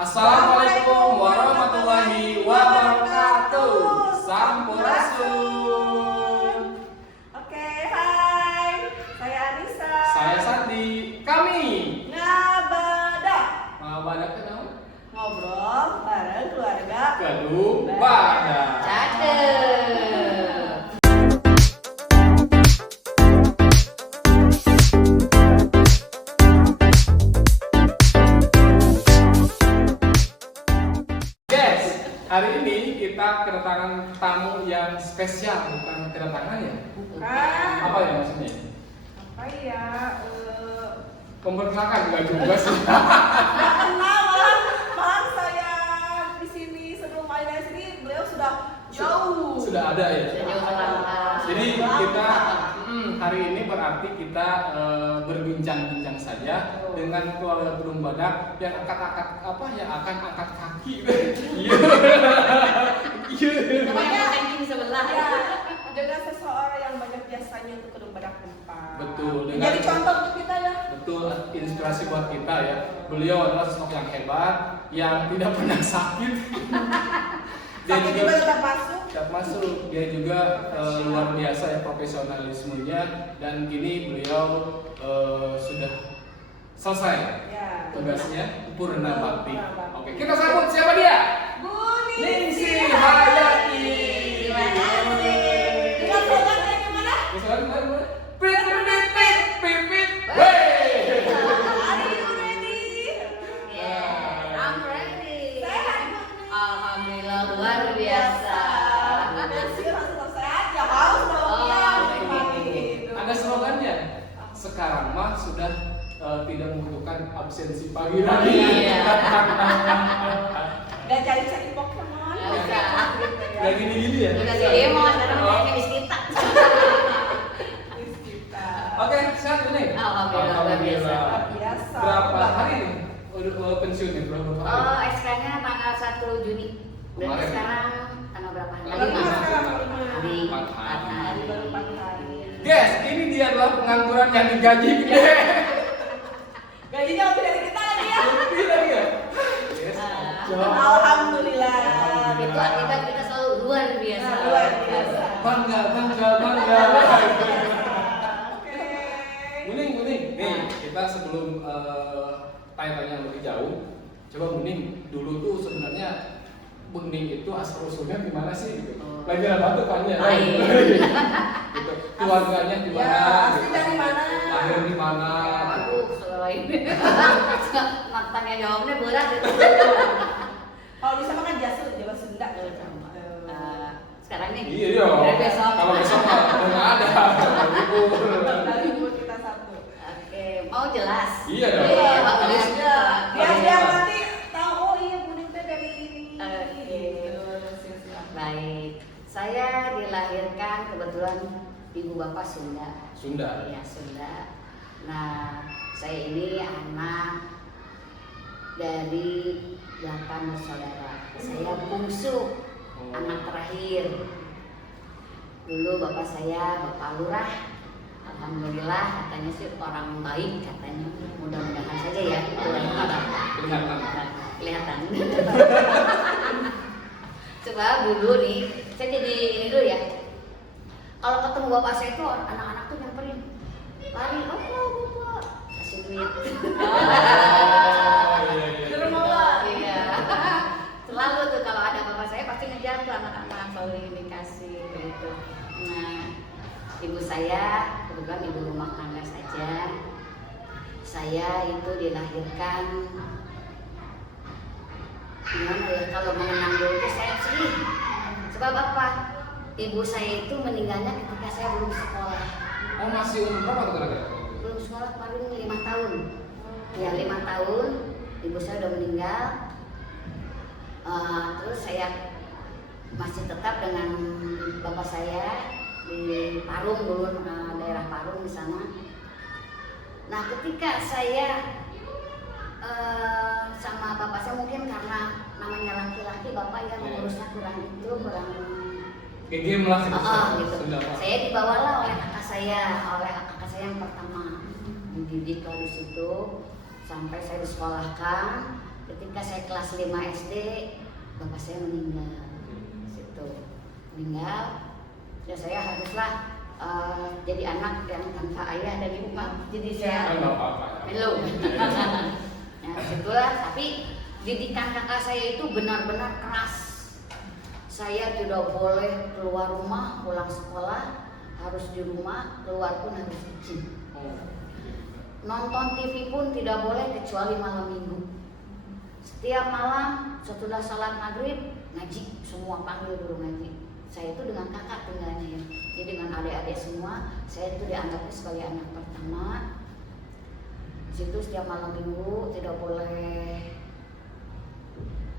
Assalamualaikum warahmatullahi wabarakatuh. Sampurasun. Oke, hai. Saya Anissa. Saya Sandi. Kami Ngabadak. Ngabadak kenapa? Ngobrol bareng keluarga Kedung Badak. Hari ini kita kedatangan tamu yang spesial, bukan kedatangan ya? Bukan. Apa ya maksudnya? Apa ya? Pemberkakan juga sih. Nggak kenal malah saya di sini sebelum ada di sini beliau sudah jauh. Sudah ada ya. Jadi kita hari ini berarti kita berbincang-bincang saja dengan keluarga Kedung Badak yang akan angkat kaki. Iya. Ya, dengan seseorang yang banyak biasanya untuk Kedung Badak tempat. Betul. Jadi contoh untuk kita ya. Betul, inspirasi buat kita ya. Beliau adalah sosok yang hebat, yang tidak pernah sakit. Sakit juga tetap masuk. Tetap masuk. Dia juga luar biasa ya profesionalismenya, dan kini beliau sudah selesai Ya. tugasnya purna bakti. Oke, kita sambut siapa dia? Bu Ningsih Hayati. Terima kasih. Dengan slogannya gimana? Gimana? Pit pit pit pit pit. Wey. Are you ready? I'm ready. Sehat. Alhamdulillah luar biasa. Masih langsung sehat ya haus dong ya. Gitu. Ada slogannya. Sekarang mah sudah tidak membutuhkan absensi pagi lagi. Iya. Gak cari-cari Pokemon. Gak gini-gini ya. Juga sih mau sekarang kayak kita. Oke, sehat ini. Alhamdulillah, luar biasa. Biasa. Berapa hari nih? Udah pensiun nih, berapa hari? Oh, SK-nya tanggal 1 Juni. Berarti Kemarin. sekarang tanggal berapa? Tanggal Hari lima. Hari Empat hari. Hari baru 4 hari. Guys, ini dia adalah pengangguran yang digaji gede. Gajinya lebih dari kita lagi ya. Lebih lagi ya? Yes. Alhamdulillah. Itu artinya kita selalu luar biasa. Luar biasa. Bangga. Oke. Muning. Nih, kita sebelum tanya-tanya lebih jauh, coba Muning dulu tuh sebenarnya Muning itu asal usulnya gimana sih? Gitu. Lagi apa tuh tanya? Gitu. Keluarganya gimana? Ya, asli gitu. dari mana? Lahir di mana? Aduh, selain tanya jawabnya berat gitu. Kalau bisa makan Jawa Sunda. Sekarang nih. Iya. Dari besok. Kalau besok nggak ada. Libur. Dari umur kita satu. Oke, mau jelas? Iya dong. Iya, bagus. ada. Biar nanti tahu oh iya Buning teh dari ini. Oke. Gitu. Siap. Baik, saya dilahirkan kebetulan ibu bapak Sunda. Sunda. Ya, Sunda. Nah, saya ini anak dari 8 bersaudara. Saya bungsu, anak terakhir. Dulu bapak saya, Bapak Lurah. Alhamdulillah katanya sih orang baik katanya. Mudah-mudahan saja ya. Kelihatan. Sebab dulu nih, saya jadi ini dulu ya. Kalau ketemu bapak saya itu anak-anak tuh nyamperin, lari, bapak, kasih duit. Di rumah lah. Iya. Selalu tuh kalau ada bapak saya pasti ngejar tuh anak-anak selalu ingin dikasih gitu. Nah, ibu saya kebetulan ibu rumah tangga saja. Saya itu dilahirkan gimana ya, kalau mengenang dulu itu saya sedih. Sebab apa? Ibu saya itu meninggalnya ketika saya belum sekolah. Oh, masih umur berapa tuh kira-kira? Belum sekolah paling 5 tahun. Ya 5 tahun ibu saya udah meninggal. Terus saya masih tetap dengan bapak saya di Parung dulu, daerah Parung di sana. Nah, ketika saya sama bapak saya mungkin karena namanya laki-laki, bapak yang mengurusnya kurang Game lah gitu. Saya dibawalah oleh kakak saya yang pertama, dididik di situ sampai saya disekolahkan. Ketika saya kelas 5 SD, bapak saya meninggal. Situ meninggal, ya saya haruslah jadi anak yang tanpa ayah dan ibu, jadi saya belum. Nah, situlah, tapi didikan kakak saya itu benar-benar keras. Saya tidak boleh keluar rumah, pulang sekolah harus di rumah, keluar pun harus izin. Nonton TV pun tidak boleh kecuali malam minggu. Setiap malam setelah salat maghrib ngaji, semua panggil guru ngaji. Saya itu dengan kakak tinggalnya ya, jadi dengan adik-adik semua. Saya itu dianggapnya sebagai anak pertama. Di situ setiap malam minggu tidak boleh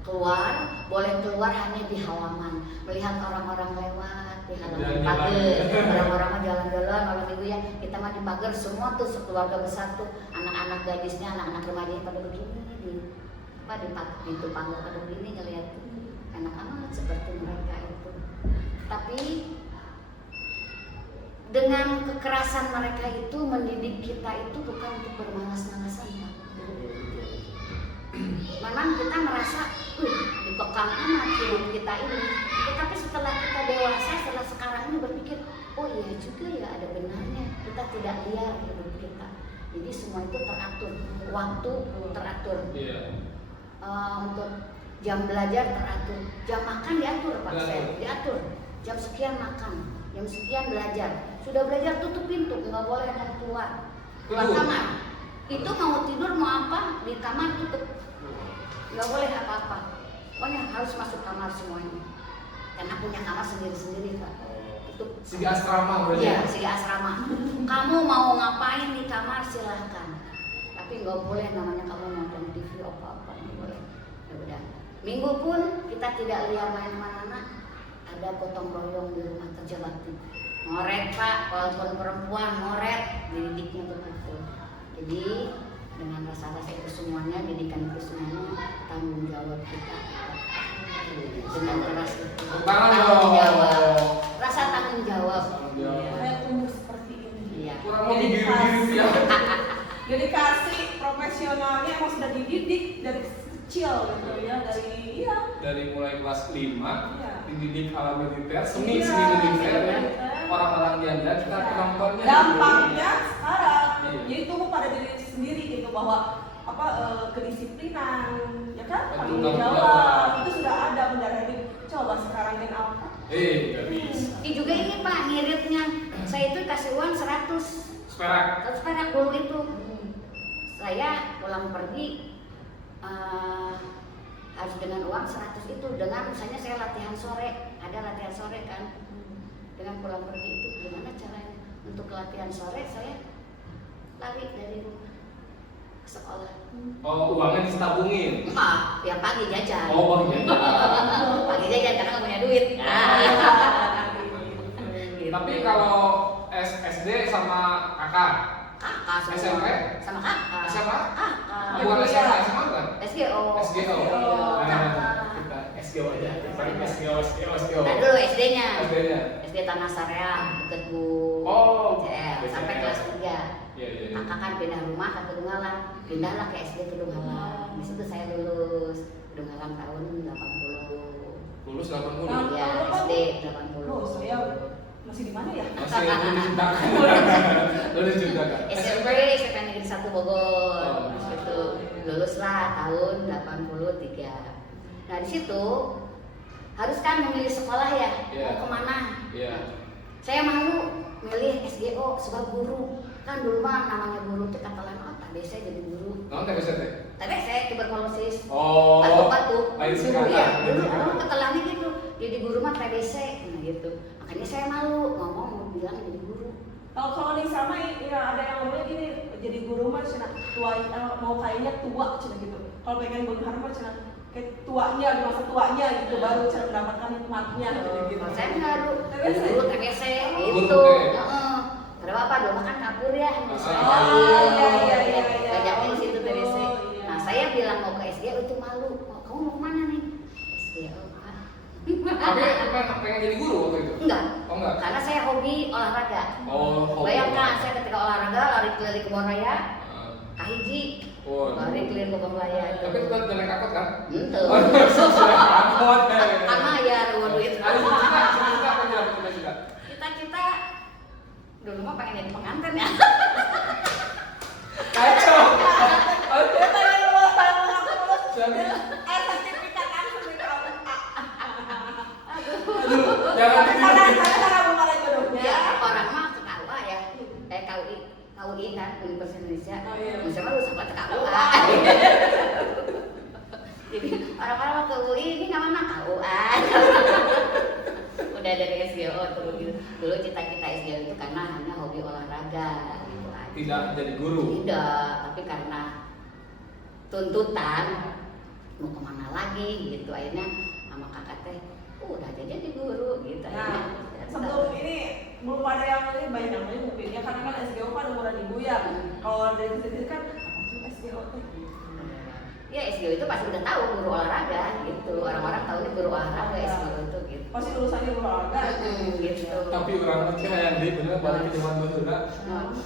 keluar, boleh keluar hanya di halaman, melihat orang-orang lewat di halaman pagar. Orang-orang jalan-jalan malam minggu ya, kita mah di pagar semua tuh sekeluarga besar tuh, anak-anak gadisnya, anak-anak remaja pada begini di pagar pada begini ngelihat anak amat seperti mereka itu. Tapi dengan kekerasan mereka itu mendidik kita itu bukan untuk bermalas-malasan, Pak. Memang kita merasa, dikekang amat hidup kita ini. Tetapi setelah kita dewasa, setelah sekarang ini berpikir, oh iya juga ya, ada benarnya. Kita tidak liar hidup kita. Jadi semua itu teratur, waktu teratur. Untuk jam belajar teratur, jam makan diatur Pak, saya diatur. Jam sekian makan, jam sekian belajar. Sudah belajar tutup pintu, nggak boleh keluar kamar. Itu mau tidur mau apa di kamar tutup, nggak boleh apa-apa. Pokoknya harus masuk kamar semuanya. Karena punya kamar sendiri-sendiri Pak. Tutup. Segi asrama berarti. Iya, segi asrama. Kamu mau ngapain di kamar silahkan. Tapi nggak boleh namanya kamu nonton TV apa-apa, nggak boleh. Ya udah. Minggu pun kita tidak lihat main mana-mana. Ada gotong royong di rumah kerja bakti. Ngoret Pak, walaupun perempuan ngoret, didiknya begitu. Jadi dengan rasa-rasa itu semuanya, didikan itu semuanya tanggung jawab kita. Dengan keras itu. Tanggung jawab. Rasa tanggung jawab. Saya tumbuh seperti ini. Iya. Kurang mau diri ya. Dedikasi profesionalnya emang sudah dididik dari kecil gitu ya, dari mulai kelas 5 Iya. dididik ala militer, seni Iya, militer ya. militer. Orang-orang dianda kita penontonnya. Dampaknya sekarang Iya. jadi tumbuh pada diri sendiri gitu, bahwa kedisiplinan ya kan, Betul, tanggung tanggung jawab jawab. itu sudah ada mendarah diri. Coba sekarang kan apa? Gak bisa. Ini juga ini Pak, ngiritnya. Saya itu kasih uang 100 Seperak. perak dulu itu. Saya pulang pergi harus dengan uang 100 itu. Dengan misalnya saya latihan sore, ada latihan sore kan. Dengan pulang pergi itu gimana caranya? Untuk latihan sore saya lari dari rumah ke sekolah. Oh, uangnya ditabungin. Enggak, ya pagi jajan. Oh, iya. Pagi jajan karena nggak punya duit. Gitu. Tapi kalau SD sama kakak, kakak semua. SMP? Sama kakak. SMA? Kakak. Bukan SMA, SMA bukan? SGO. SGO. Kakak. Nah, kita SGO aja. Paling SGO. Nah dulu SD-nya. SD-nya. SD Tanah Sareang dekat Bu Oh, CL sampai kelas 3. Iya. Kakak kan pindah rumah ke Kedunghalang, pindahlah ke SD Kedunghalang. Di situ saya lulus Kedunghalang tahun 80. Lulus 80. Iya, SD 80. Oh, saya masih di mana ya? Masih lulus jutaan. Lulus jutaan. SMP Negeri 1 Bogor. Oh. Di situ luluslah tahun 83. Nah di situ harus kan memilih sekolah ya, Iya. mau kemana? Iya. Saya malu milih SGO sebab guru. Kan dulu mah namanya guru itu katakan, oh tadi saya jadi guru. Non TBC teh. Tapi saya tuberkulosis, Oh. batuk-batuk. Lain Dulu sekarang. ya, dulu ketelannya gitu. Jadi guru mah TBC, nah gitu. Makanya saya malu ngomong mau bilang jadi guru. Kalau di sama ya ada yang ngomongnya gini, jadi guru mah cina tua, mau kayaknya tua cina gitu. Kalau pengen berharap mah cina kayak tuanya, di masa tuanya gitu, baru cara mendapatkan nikmatnya gitu. Kalau saya baru TBC. dulu TBC Guru gitu. teh. Heeh. Karena apa dulu kan kapur ya, Oh, iya. Banyak di situ TBC. Oh, iya. Nah saya bilang mau ke SGO itu malu. Kamu mau kemana nih? SGO Pak. Tapi pengen jadi guru waktu itu? Enggak. Oh enggak. Karena saya hobi olahraga. Oh, hobi. Bayangkan saya ketika olahraga lari keliling kebun raya, Ah. kahiji Oh. Lari keliling Kobong Raya itu. Tapi tetap naik angkot kan? Itu. Angkot. Karena ya duit. Ada cita-cita apa tidak cita-cita? Cita-cita dulu mah pengen jadi pengantin ya. Kacau. Dia tanya lu saya mengaku lulus. Jadi, Sertifikat langsung di kamu. aduh, jangan Karena bukan jodohnya. Ya orang mah ke KUA ya. KUI kan Universitas Indonesia. Oh, iya. Misalnya lu sempat ke KUA. Jadi orang-orang mau ke UI ini nggak mana KUA. Udah dari SGO tuh gitu. Dulu cita-cita SGO itu karena hanya hobi olahraga gitu aja. tidak jadi guru. Tidak, tapi karena tuntutan mau kemana lagi gitu akhirnya sama kakak teh udah jadi guru gitu. Nah, sebelum ini belum ada yang ini banyak yang ini mungkin ya karena kan SGO kan umuran ibu ya. Kalau dari sendiri kan apa sih SGO teh? Ya SGO itu pasti udah tahu guru olahraga gitu. Orang-orang tahunya guru olahraga SGO itu gitu. Pasti lulusannya olahraga. Gitu. Tapi orang nanti yang di bener balik ke zaman baheula.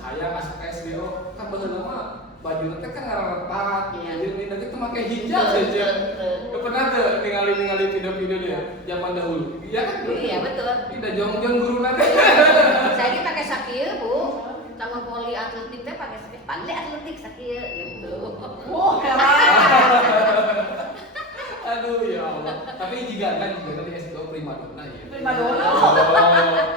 Aya masuk SBO kan baheula mah baju nanti kan ngerepat. Iya. Jadi nanti tuh pakai hijab saja. Lu pernah tuh ningali video-video dia zaman dahulu. Iya kan? Iya betul. Tidak jong-jong guru nanti. Saya ini pakai sakieu bu. Sama poli atletik teh pakai sakieu. Pandai atletik sakieu gitu. Wah, hebat. Aduh ya Allah. Tapi juga tadi SBO primadona ya. Primadona. Oh.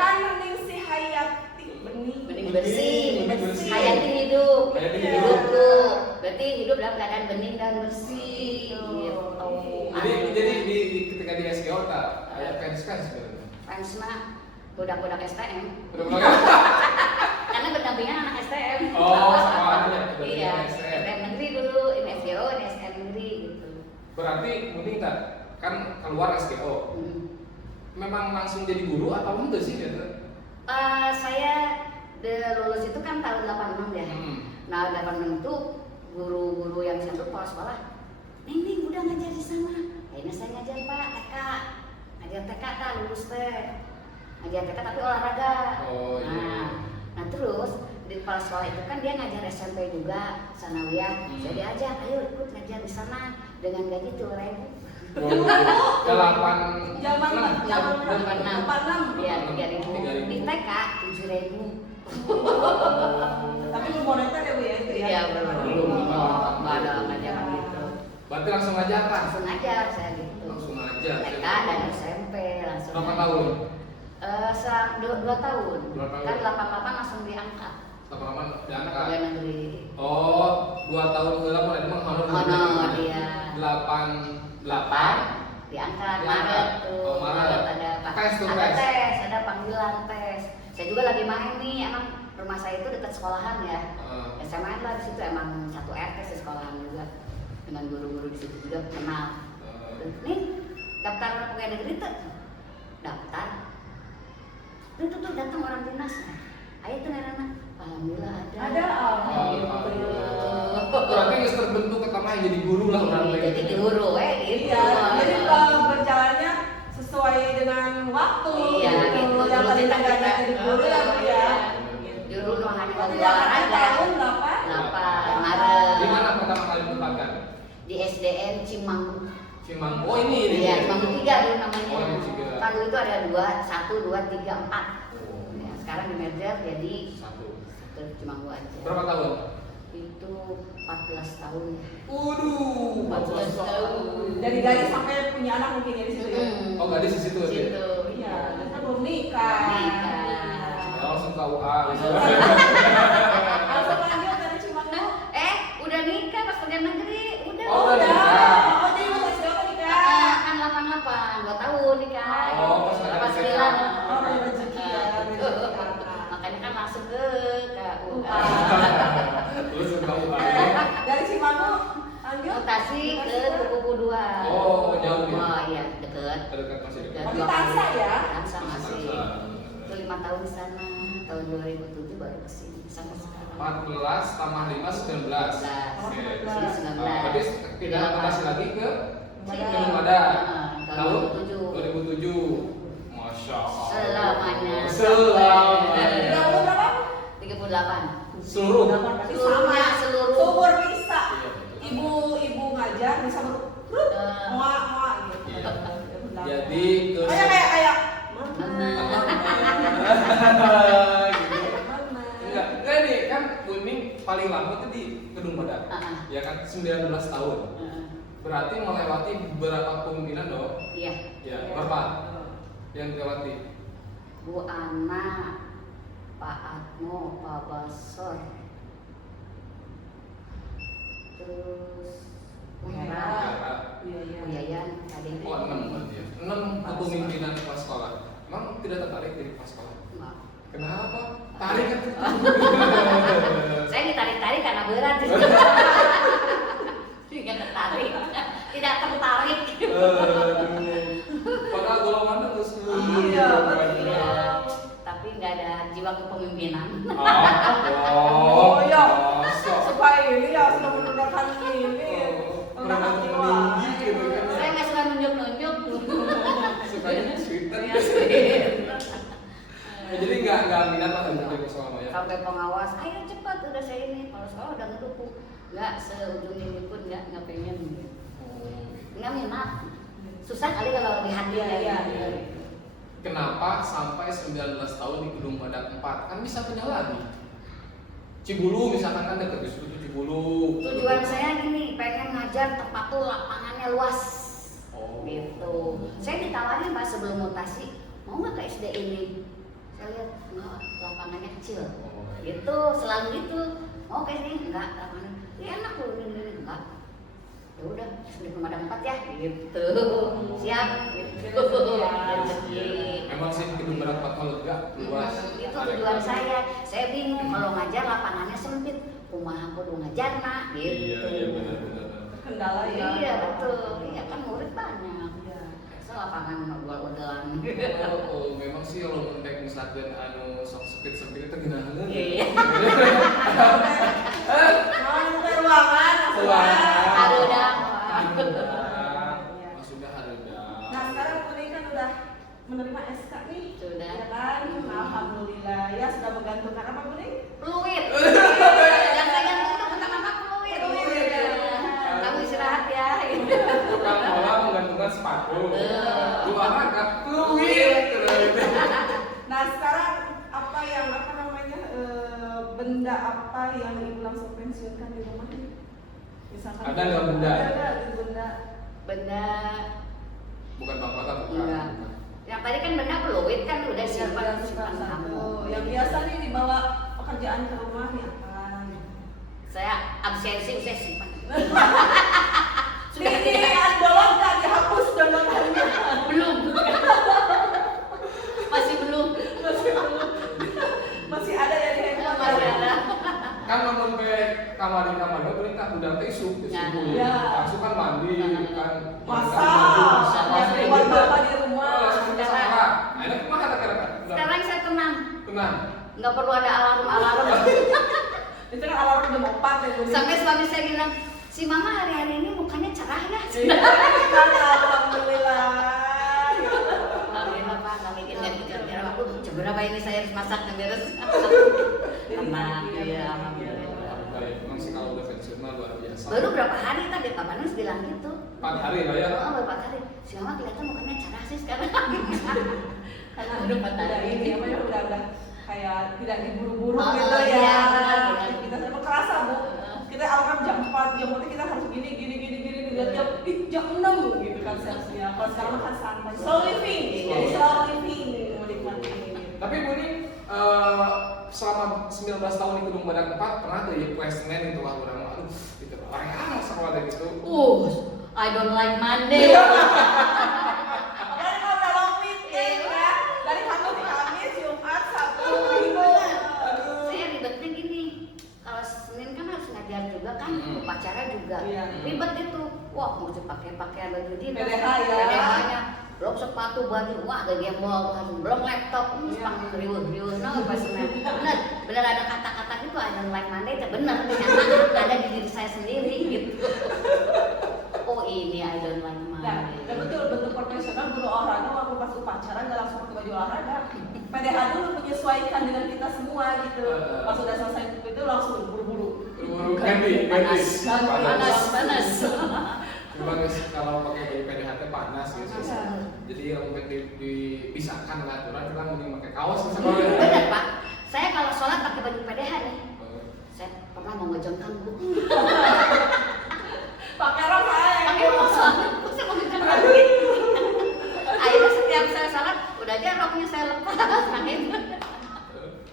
Kan mending si Hayati bening. Bening bersih, Bening bersih. hayati hidup. Hayati Iya. Hidup tuh. Berarti hidup dalam keadaan bening dan bersih. Gitu. Jadi ketika di SGO tak ada fans sebenarnya. Fans mah budak-budak STM. Benar-benar. Karena berdampingan anak STM. Oh, sama aja. Iya, STM. STM negeri dulu, ini SGO, ini STM negeri gitu. Berarti mending tak kan keluar SGO. Memang langsung jadi guru atau enggak sih gitu? Saya lulus itu kan tahun 86 ya. Nah, 86 itu guru-guru yang satu kepala sekolah. Neng, udah ngajar di sana. Akhirnya saya ngajar Pak, TK. Ngajar TK tak lulus teh. Ngajar TK tapi olahraga. Oh, iya. Nah terus di kepala sekolah itu kan dia ngajar SMP juga, sanawiyah. Saya diajak, ayo ikut ngajar di sana dengan gaji 3.000. Delapan Zaman Zaman 86. Iya, 3.000. Di TK 7.000. Tapi belum moneter ya Bu ya itu ya. Iya, belum. Belum. Nggak ada ngajar gitu. Berarti langsung aja kan? Langsung ngajar saya gitu. Langsung aja. TK dan SMP langsung. Berapa aja. tahun? 2 tahun. 2 tahun. Kan 88 langsung diangkat. Lama-lama diangkat. Pegawai negeri. Oh, 2 tahun dulu mulai emang honor. Honor, iya. 8 diangkat Diangkat. Maret tuh. Oh, Maret. Ada Tes tuh, ada tes. tes, ada panggilan tes. Saya juga lagi main nih, emang rumah saya itu dekat sekolahan ya. Ya, saya main lah di situ, emang satu RT sih sekolahan juga. Dengan guru-guru di situ juga kenal. Nih, daftar pegawai negeri tuh. Daftar. Tuh datang orang dinas. Ayo tuh Nerana. Alhamdulillah ada. Ada. Alhamdulillah. Berarti nggak terbentuk ketama yang jadi guru lah orang lain. Jadi guru gitu. Iya, jadi berjalannya sesuai dengan waktu. Iya, gitu. Yang tadi nggak ada jadi guru ya Bu ya. Dulu no hanya Tapi hobi yang ada olahraga. tahun berapa? 8 Maret. Di mana pertama kali ditempatkan? Di SDN Cimanggu. Cimang. Oh ini. Iya, Cimanggu 3 dulu namanya. Oh, ini 3. Kan dulu itu ada 1, 2, 3, 4. Oh, Ya, sekarang di merger jadi 1. Cimanggu aja. Berapa tahun? Itu 14 tahun. Waduh, 14 tahun. Dari gadis sampai punya anak mungkin ya di situ ya. Oh, gadis di situ ya? Situ. Iya, dan kan belum nikah. Ya, langsung KUA. Langsung lanjut dari Cimanggu. Udah nikah pas pegawai negeri, udah. Oh, udah nikah. Oh, jadi mau SDO kan nikah. Kan 88, 2 tahun nikah. Oh, pas ada 89. Oh, rezeki ya, rezeki. Makanya kan langsung ke KUA. Terus ke KUA. Dari Cimanggu lanjut Mutasi ke Tukuku 2. Oh, jauh ya? Oh iya, deket. Dekat masih dekat. Tapi Tansa ya? Tansa masih. Tansa. Itu 5 tahun di sana. Tahun 2007 baru kesini sampai sekarang. 14 tambah 5 19. Oke. Sini 19. Tapi pindah mutasi lagi ke Lumada. Lumada. Tahun Tahun 2007. 2007. Masya Allah. Selamanya. Selamanya. Udah umur berapa? 38. Seluruh. Berarti sama. Seluruh. Umur bisa. Iya. Jadi ke kayak Mama. gitu. Enggak nih kan Kuning paling lama tuh di Gedung Badak. Ya kan 19 tahun. Berarti melewati beberapa kepemimpinan dong. Iya. Ya, berapa yang dilewati? Bu Ana, Pak Atmo, Pak Basor, terus Bu Hera, Bu Yayan, tadi Oh, 6 berarti ya. 6 kepemimpinan kelas sekolah. Emang tidak tertarik jadi kelas sekolah? Enggak. Kenapa? Tarik kan? Saya ditarik-tarik karena berat. Tidak tertarik. Tidak tertarik. Padahal golongan terus. Iya, betul. Tapi nggak ada jiwa kepemimpinan. Oh, iya. masa? Supaya ini ya sudah menunjukkan ini tentang Menunjukkan jiwa. tinggi gitu kan ya. Saya nggak suka nunjuk-nunjuk. Sukanya sweeter. Ya, sweet. Jadi nggak minat lah untuk ikut sekolah ya. Sampai pengawas, ayo cepat udah saya ini. Kalau sekolah udah ngedukung, nggak seujung ini pun nggak pengen. Nggak minat. Susah kali kalau dihadir Iya. Kenapa sampai 19 tahun di Gedung Badak 4? Kan bisa pindah lagi. Cibulu misalkan kan dekat di situ Cibulu. Tujuan saya gini, pengen ngajar tempat tuh lapangannya luas. Oh. Gitu. Saya ditawarin pas sebelum mutasi, mau nggak ke SD ini? Saya lihat enggak, lapangannya kecil. Oh. Gitu, selalu gitu. Mau ke sini? Enggak, lapangan. Ya enak loh ini enggak. Ya udah, di Pemadam 4 ya, gitu. Siap, gitu. Rezeki. Memang sih Gedung Badak 4 mah lega, luas. Itu tujuan saya. Saya bingung kalau ngajar lapangannya sempit. Kumaha kudu ngajar nak, gitu. Iya benar. Kendala ya. Iya betul. Iya kan murid banyak. Iya. Saya lapangan ugal-ugalan. Oh, memang sih kalau mentek misalkan anu sok sempit itu gimana? Iya. Mau ke ruangan, Harudang. Sudah harudang. Nah sekarang Kuning kan udah menerima SK nih. Sudah. Ya kan? Alhamdulillah ya sudah menggantungkan apa Kuning? Fluid. Yang saya gantung itu pertama fluid. Fluid, ya. Kamu istirahat ya. Tukang bola menggantungkan sepatu. Olahraga fluid. Nah sekarang apa namanya benda apa yang ibu langsung pensiunkan di rumah nih? Misalkan Ada nggak benda? Ada benda. Benda Bukan bangkotan, bukan. enggak. Yang tadi kan benda fluid kan udah simpan Simpan kamu. satu. Yang biasa nih dibawa pekerjaan ke rumah nih apa? Saya absensi saya simpan. Ini download nggak dihapus downloadannya? Belum. Masih belum. Masih ada ya di handphone. Masih ada. Kan nonton ke kamar perintah udah isu Iya. langsung kan mandi kan Masa yang keluar bapak di rumah. langsung ke sekolah. Nah, ini kumaha kira-kira? Sekarang saya tenang. Tenang. Nggak perlu ada alarm-alarm. Itu kan alarm jam 4 ya. Budi. Sampai suami saya bilang, si mama hari-hari ini mukanya cerah ya. Alhamdulillah. Alhamdulillah Pak, kami kejar-kejar aku jam berapa ini saya harus masak dan beres. Tenang, iya alhamdulillah. Baik, memang sih kalau udah pensiun mah luar biasa. Baru berapa hari tadi Pak Manus bilang gitu. 4 hari lah ya. Oh, baru 4 hari. Si mama kelihatan mukanya cerah sih sekarang. Karena Udah 4 udah hari. ini apa ya udah kayak tidak diburu-buru Oh, gitu ya. iya, benar. Kita sama kerasa Bu. Kita alarm jam 4, jam 4 kita harus gini dilihat jam 6 gitu kan seharusnya. Kalau sekarang makan santai. Slow living. Jadi slow living menikmati. Tapi Bu ini selama 19 tahun di Gedung Badak 4 pernah tuh ya placement itu lah orang aduh gitu. Orang anak sekolah kayak gitu. I don't like Monday. Makanya kalau udah long weekend ya, dari Sabtu ke Kamis, Jumat, Sabtu, Minggu. Saya ribetnya gini. Kalau Senin kan harus ngajar juga kan, upacara juga. Iya. Ribet itu. Wah, mesti pakai pakaian baju dinas. PDH ya. PDH-nya. Belum sepatu, baju, wah ada gembol, belum laptop, terus panggil riuh-riuh, no pas bener ada kata-kata gitu, I don't like Monday, itu bener, ternyata ada di diri saya sendiri gitu. Oh ini I don't like Nah, Monday. dan betul bentuk profesional guru olahraga waktu pas upacara nggak langsung pakai baju olahraga. PDH dulu menyesuaikan dengan kita semua gitu. Pas sudah selesai itu langsung buru-buru. Buru-buru ganti. Panas. Memang sih kalau pakai baju PDH panas gitu. Iya. Jadi ketika mungkin dipisahkan oleh aturan kita mending pakai kaos di sekolah. Benar Pak, saya kalau sholat pakai baju PDH nih. Saya pernah mau ngejengkang Bu. Pakai rok saya. Pakai rok sholat, saya mau ngejengkang. Akhirnya setiap saya sholat, udah aja roknya saya lepas. Pakai itu.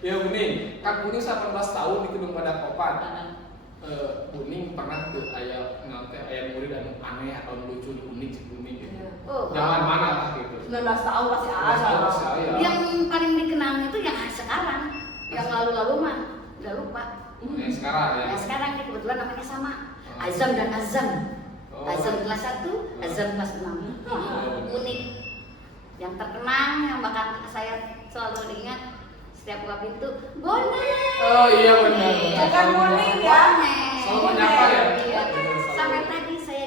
Ya Buning, kan Buning 18 tahun di Gedung Badak Opan. Buning pernah tuh ayam murid dan aneh atau lucu di Buning si Buning gitu. Oh. Zaman mana lah gitu. 19 tahun pasti ada. Yang paling dikenal itu yang sekarang, yang lalu-lalu mah udah lupa. Yang sekarang ya. Yang sekarang ini kebetulan namanya sama, Azam dan Azam. Oh. Azam kelas 1, Azam kelas 6. Unik. Yang terkenang, yang bakal saya selalu diingat setiap buka pintu, Bonek. Oh iya benar. Bukan Bonek ya. Selalu menyapa ya. Iya. Sampai tadi saya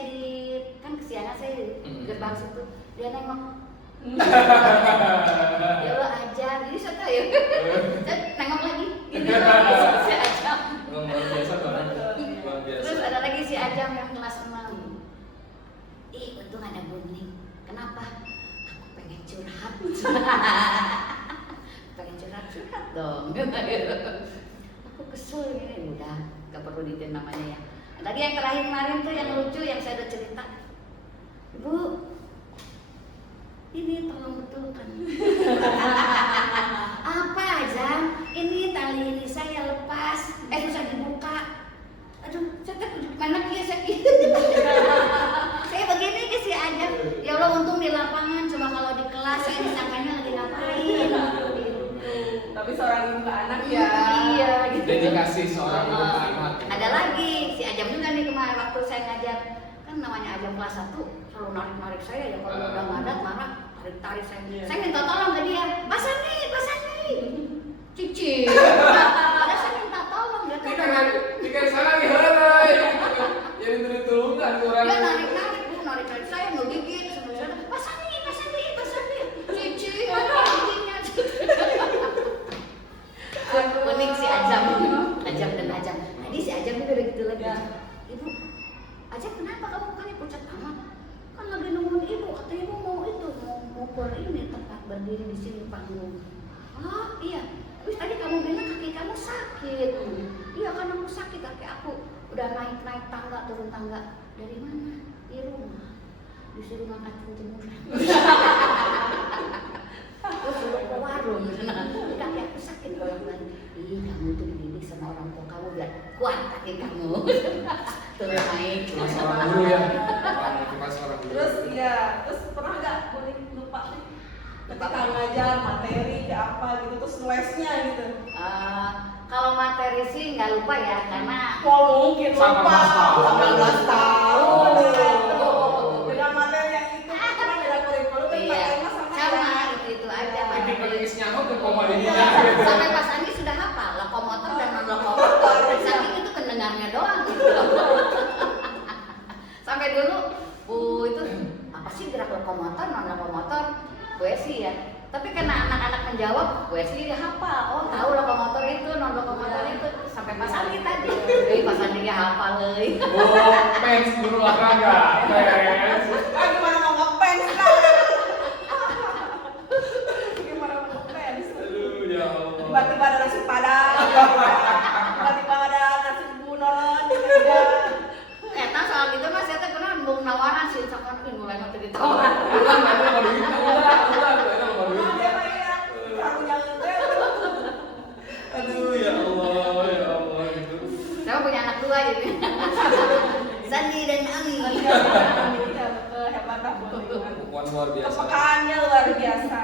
kan kesiangan saya di gerbang situ, dia nengok. Ya Allah aja, jadi saya tahu ya. Saya nengok lagi, gini si Ajam. Luar biasa banget. Luar biasa. Terus ada lagi si Ajam yang kelas 6. Ih, untung ada Bonek. Kenapa? Aku pengen curhat. Pengen curhat dong. Aku kesel ini udah gak perlu ditin namanya ya. Tadi yang terakhir kemarin tuh yang lucu yang saya udah cerita, Ibu ini tolong betulkan. Apa aja? Ini tali ini saya lepas, susah dibuka. Aduh, saya tak mana kia saya. Saya begini ke si Ajam. Ya Allah untung di lapangan, coba kalau di kelas saya disangkanya lagi ngapain. Tapi seorang ibu ke anak ya. Iya, gitu. Dedikasi seorang ibu ke anak. Ada lagi si Ajam juga nih kemarin waktu saya ngajar, kan namanya Ajam kelas 1 selalu narik saya ya kalau udah ngadat marah tarik saya. Saya minta tolong ke dia, Mbak Sani, Cici. Ada saya minta tolong dia Jika sana gimana? Jadi tertulungan orang. dia narik saya mau gigit sebenarnya. Mbak Sani, Cici. Unik si Ajam dan Ajam. Tadi si Ajam juga udah gitu lagi. Ibu, Ajam kenapa kamu bukannya pucat amat? Kan lagi nungguin ibu, kata ibu mau ukur ini tempat berdiri di sini panggung. Ah iya, terus tadi kamu bilang kaki kamu sakit. Iya kan aku sakit kaki aku. Udah naik tangga turun tangga. Dari mana? Di rumah. Disuruh ngangkat jemuran. Terus suruh ke warung. Kaki aku sakit bolak-balik. Ih kamu tuh dididik sama orang tua kamu biar kuat kaki kamu. Terus naik. Cuma seorang guru ya. Cuma seorang guru. Terus iya, terus pernah nggak Bonek lupa nih? Ketika ngajar materi kayak apa gitu, terus nuesnya gitu. Kalau materi sih nggak lupa ya, karena Mungkin lupa. 18 tahun. Dengan materi yang itu kan dengan kurikulum kan iya, pakainya sama itu aja. Titik nyamuk ke koma di Iya, sampai Pak Sandi sudah hafal lokomotor dan non lokomotor. Saking itu pendengarnya doang gitu. Sampai dulu itu apa sih gerak lokomotor non lokomotor? Gue sih ya. Tapi karena anak-anak menjawab, gue sih hafal. Oh tahu lokomotor itu, non lokomotor itu. Sampai Pak Sandi tadi. Pak Sandi hafal euy. Oh, fans guru olahraga. Fans. Gimana mau ngefans lah? Gimana mau ngefans? Aduh, ya Allah. Tiba-tiba ada nasi padang, tiba-tiba ada nasi bunon, Eta soal gitu mas, saya teh pernah bung nawaran sih, sakan mulai mati ditawar. Ulang, ada mau duit, ulang, mau duit. Aduh, ya Allah gitu. Saya punya anak dua jadi. Sandi dan Ami. Hebat lah Luar biasa. kepekaannya luar biasa.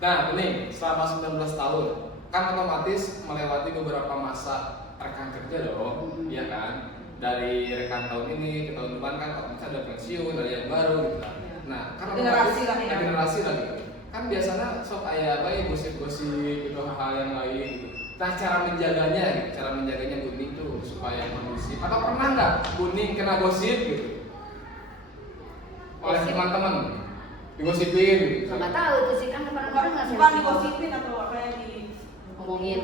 Nah, ini selama 19 tahun kan otomatis melewati beberapa masa rekan kerja dong, iya kan? Dari rekan tahun ini ke tahun depan kan otomatis ada pensiun, ada yang baru gitu kan. Nah, kan Generasi otomatis lah ya. ada generasi lah gitu. Kan biasanya sok kayak apa ya gosip-gosip gitu hal-hal yang lain gitu. Nah, cara menjaganya Buning tuh supaya kondusif. Atau pernah nggak Buning kena gosip gitu? Oleh teman-teman digosipin gitu. Nggak tahu itu sih kan kemarin-kemarin nggak Bukan digosipin atau apa yang di ngomongin.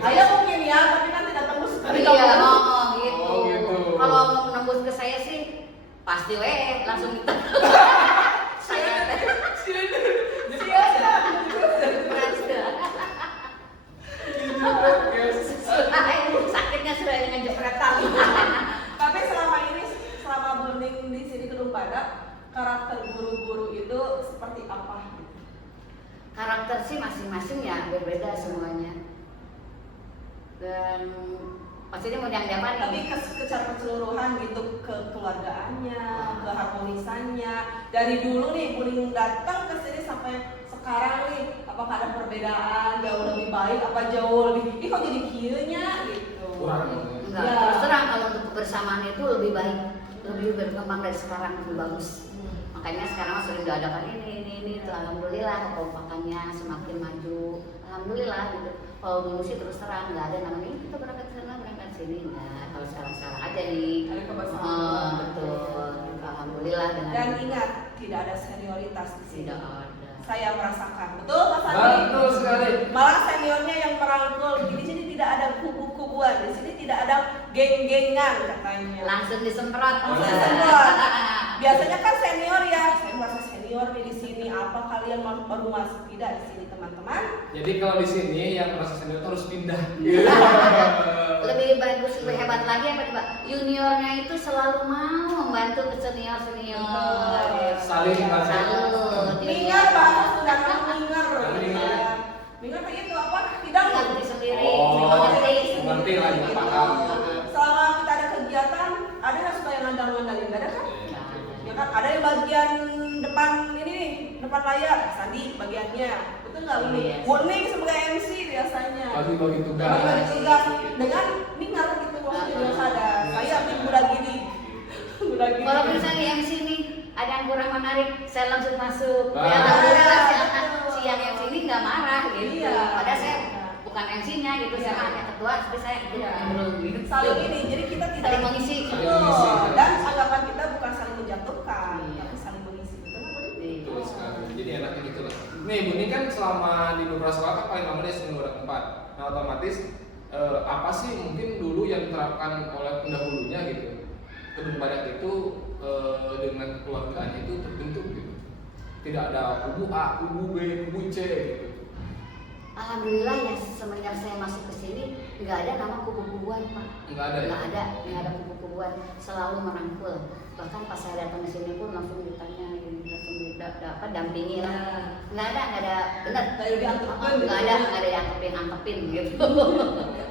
Ayo mungkin ya, tapi kan tidak tembus sekali. Iya, gitu. Oh, gitu. Kalau mau nembus ke saya sih pasti langsung kita. Sakitnya sudah dengan jepretan. Tapi selama ini, selama bonding di sini Kedung Badak, karakter guru-guru itu seperti apa? Karakter sih masing-masing ya berbeda semuanya. Dan maksudnya mau yang zaman Tapi secara keseluruhan gitu, ke keluargaannya, ke harmonisannya, dari dulu nih Buning datang ke sini sampai sekarang nih, apakah ada perbedaan jauh lebih baik apa jauh lebih ih kok jadi kieunya gitu. Kurang. enggak, Ya. terus terang kalau untuk kebersamaan itu lebih baik, lebih berkembang dari sekarang, lebih bagus. Makanya sekarang sering diadakan ini itu alhamdulillah kekompakannya semakin maju, alhamdulillah gitu. Kalau dulu sih terus terang nggak ada namanya "Ih, kita berangkat ke sana berangkat sini nggak, kalau sekarang aja nih. Ada kebersamaan. Betul, alhamdulillah dengan Dan ingat, tidak ada senioritas di sini. tidak ada. Saya merasakan, betul Mas Andi? Betul sekali. Malah seniornya yang merangkul. Di sini tidak ada kubu-kubuan, di sini tidak ada geng-gengan katanya. Langsung disemprot. Langsung disemprot. Biasanya kan senior ya, saya merasa senior nih di sini. Apa kalian baru masuk? Tidak di sini teman-teman. Jadi kalau di sini yang merasa senior itu harus pindah. Lebih bagus, lebih hebat lagi apa coba? Juniornya itu selalu mau membantu ke senior. Saling bantu. Salut. Mingar bahasa Sunda mingar. Mingar. Mingar kayak itu apa? Tidak Ngerti sendiri. Oh, mengerti lah, ya, paham. Selama kita ada kegiatan, ada nggak suka yang ngandal-ngandalin? Nggak ada kan? Ya kan, ada yang bagian depan ini nih, depan layar, Sandi bagiannya. Itu nggak unik. Yes. Unik sebagai MC biasanya. Bagi-bagi tugas. Bagi tugas dengan mingar gitu maksudnya dia sadar. Saya udah gini. Udah gini. Kalau misalnya di MC nih ada yang kurang menarik, saya langsung masuk. Wah. Ya, alhamdulillah Betul. si yang MC ini nggak marah gitu. Iya. Padahal saya bukan MC-nya gitu, saya Iya. hanya ketua, tapi saya ikut Iya. nimbrung gitu. Saling ini, jadi kita tidak Saling mengisi. Saling mengisi. Betul. Dan anggapan kita bukan saling menjatuhkan, Iya. tapi saling mengisi. Betul nggak, Budi? Betul sekali. Jadi enaknya gitu lah. Nih Bu, ini kan selama di beberapa sekolah kan paling lama dia seminggu ada 4. Nah otomatis apa sih mungkin dulu yang diterapkan oleh pendahulunya gitu. Kedung Badak itu dengan kekeluargaan itu terbentuk gitu. Tidak ada kubu A, kubu B, kubu C gitu. Alhamdulillah ya semenjak saya masuk ke sini nggak ada nama kubu-kubuan Pak. Enggak ada ya? Nggak ada kubu-kubuan, selalu merangkul. Bahkan pas saya datang ke sini pun langsung ditanya, langsung dapat dampingi lah. Nggak ada, benar. Kayak diangkepin. Nggak ada yang angkepin gitu.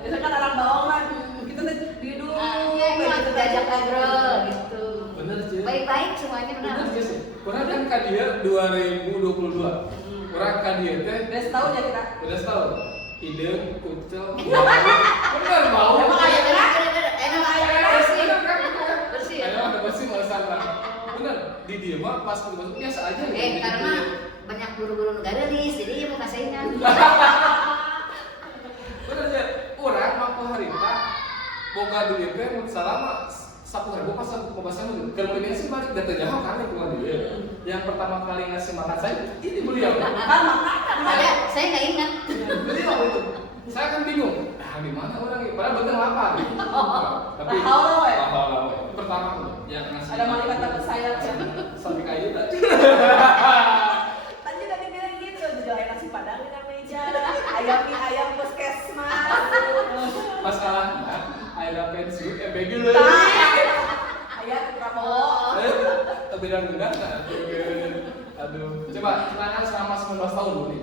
Biasanya kan orang bawangan, kita tuh duduk, Kita diajak ngobrol gitu. Bener sih. Baik-baik semuanya benar. Bener sih. Kurang kan kadia 2022. Kurang kadia teh udah setahun ya kita. udah setahun. Hidung, kucel, bener mau. Emang ayah benar? Emang ayah bersih. Bersih ya? Ayah ada bersih nggak salah. Bener. Di dia mah pas masuk biasa aja. gitu. Karena banyak guru-guru negara nih, jadi ya mau kasihin. Bener ya. Orang waktu harita boga duit teh mun salama 10.000 pas pembahasan dulu. Kalau ini sih balik data jauh kan itu dia. Yang pertama kali ngasih makan saya ini beliau. Kan makanan. Ada, saya nggak ingat. Beliau itu. Saya kan bingung. Nah, di mana orang ini? Padahal betul lapar. Tapi Tahu ya. itu pertama yang ngasih. Ada malaikat takut sayap ya. sampai kayu tadi. Tadi udah dibilang gitu, jual nasi padang di meja, ayam puskesmas. Masalahnya ada pensiun begini. Ayam Prabowo. Beda-beda kan? Aduh. Coba kenangan selama 19 tahun dulu nih.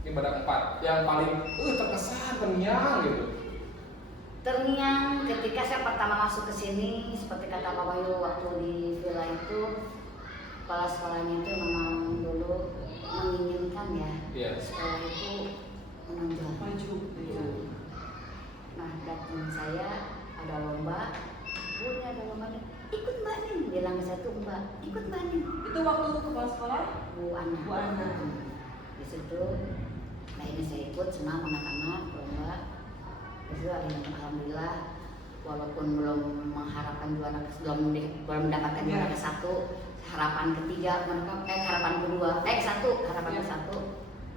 Ini pada 4 yang paling terkesan terngiang gitu. Terngiang ketika saya pertama masuk ke sini, seperti kata Pak Wahyu waktu di villa itu, kepala sekolahnya itu memang dulu menginginkan ya Iya. sekolah itu menonjol. Maju. Nah, datang saya ada lomba, Bu, ini ada lombanya. Ikut Mbak nih, bilang ke saya tuh Mbak, ikut Mbak nih. Itu waktu kepala sekolah. Bu Ana. Bu Ana. Di situ, nah ini saya ikut senang anak-anak lomba. Itu alhamdulillah, walaupun belum mengharapkan juara, belum mendapatkan juara ke-1, harapan ketiga mereka, harapan kedua, ke-1, harapan Ya. ke-1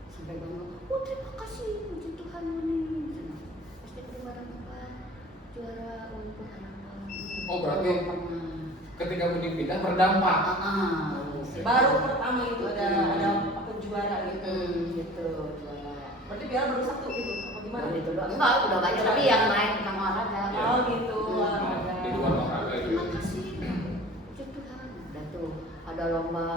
sampai bangga. Oh terima kasih puji Tuhan ini. Pasti kedua apa juara untuk anak. Oh, berarti ketika Budi pindah berdampak. Baru pertama itu ada apa juara gitu. Gitu juara. Berarti biar baru satu gitu, apa gimana? Baru itu doang. Enggak, udah banyak tapi yang lain tentang olahraga. Oh gitu, Di olahraga. luar olahraga gitu. Terima kasih. Puji Tuhan. Udah tuh ada lomba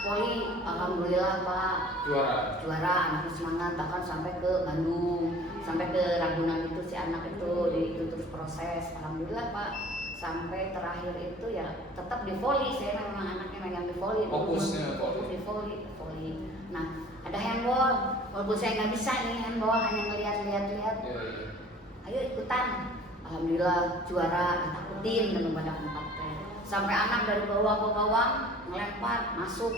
voli, alhamdulillah Pak. Juara, anaknya semangat bahkan sampai ke Bandung, sampai ke Ragunan itu si anak itu itu terus proses, alhamdulillah Pak. Sampai terakhir itu ya tetap di voli, saya memang anaknya megang di voli. Fokusnya fokus di voli. Nah ada handball, walaupun saya nggak bisa nih handball, hanya ngeliat. Iya. Ayo ikutan, alhamdulillah juara, ditakutin dan pada tempat. Sampai anak dari bawah ke bawah ngelempar masuk.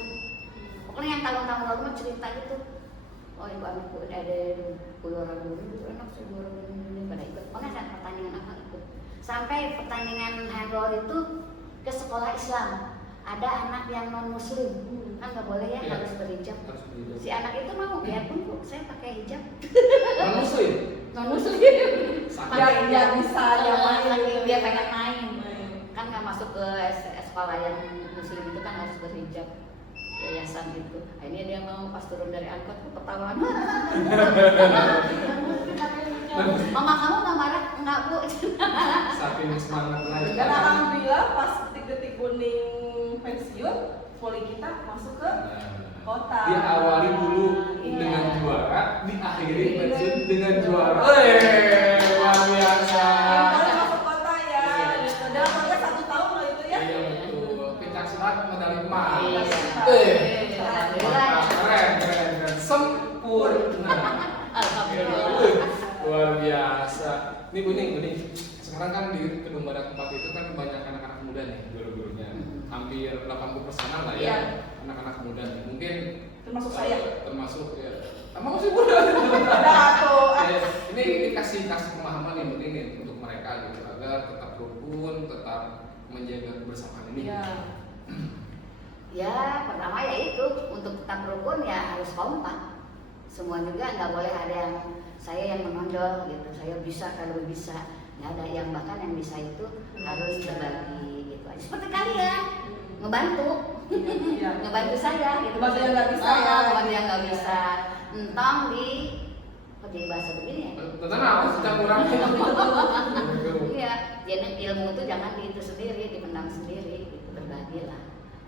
Pokoknya yang tahun-tahun lalu mah cerita gitu. Oh ibu anakku ada juara dulu, enak sih juara dulu pada ikut. Pokoknya saat pertandingan apa ikut. Sampai pertandingan handball itu ke sekolah Islam. Ada anak yang non Muslim, kan nggak boleh ya, harus berhijab. Si anak itu mau, biarpun bu, saya pakai hijab. Non Muslim. Non Muslim. Ya bisa ya main. Dia pengen main. Kan nggak masuk ke sekolah yang Muslim itu kan harus berhijab. Yayasan itu. Akhirnya dia mau pas turun dari angkot tuh ketahuan. Mama kamu nggak marah? Enggak bu. Saking semangat lagi. Dan alhamdulillah pas detik-detik kuning pensiun, voli kita masuk ke kota. Diawali dulu Iya. dengan juara, diakhiri pensiun dengan juara. Luar biasa. Yang paling masuk kota ya. Gitu. Dalam proses 1 tahun loh itu ya. Iya betul. Pencak silat medali emas. Iya. Mantap. Keren. Sempurna. Alhamdulillah. Luar biasa. Ini kuning. Sekarang kan di Kedung Badak 4 itu kan banyak anak-anak muda nih guru-gurunya. Hampir 80% lah ya. Iya. Anak-anak muda nih. Mungkin Termasuk saya. termasuk ya. Kamu masih muda. Ada tuh. Ini kasih pemahaman yang penting nih untuk mereka gitu agar tetap rukun, tetap menjaga kebersamaan ini. Iya. Ya pertama ya itu untuk tetap rukun ya harus kompak. Semua juga nggak boleh ada yang saya yang menonjol gitu. Saya bisa kalau bisa. Nggak ada yang bahkan yang bisa itu harus berbagi gitu. Seperti kalian ngebantu. Iya. Ngebantu saya gitu. Bantu yang nggak bisa ya. Bantu yang nggak bisa. Entong di kok jadi bahasa begini ya? Tenang, aku sedang kurang. Iya, jadi ilmu itu jangan di itu sendiri, dipendam sendiri, gitu berbagilah.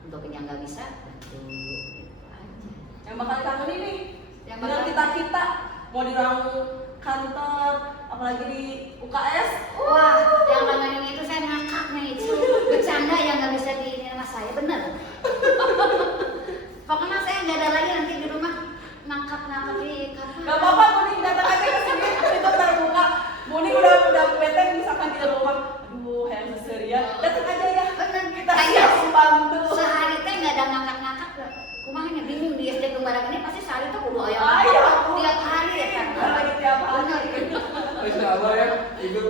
Untuk yang nggak bisa, bantu gitu aja. Yang bakal kangen ini Yang dengan bakal- kita mau di ruang kantor, apalagi di UKS. Wah, yang kangenin itu saya ngakaknya itu bercanda yang nggak bisa diinin sama saya, bener. Pokoknya saya nggak ada lagi nanti di rumah ngakak di kamar. Gak apa-apa, Muning datang aja ke sini, itu terbuka. Muning udah bete misalkan di rumah. Aduh, yang seseria. Datang aja ya. Bener, Kita kayak siap membantu. sehari teh nggak ada ngakak-ngakak. Kumahnya bingung di SD Kembaran ini pasti sehari tuh kudu ayam Ayam. tiap hari ya kan. Lagi tiap hari. Insya Allah ya, itu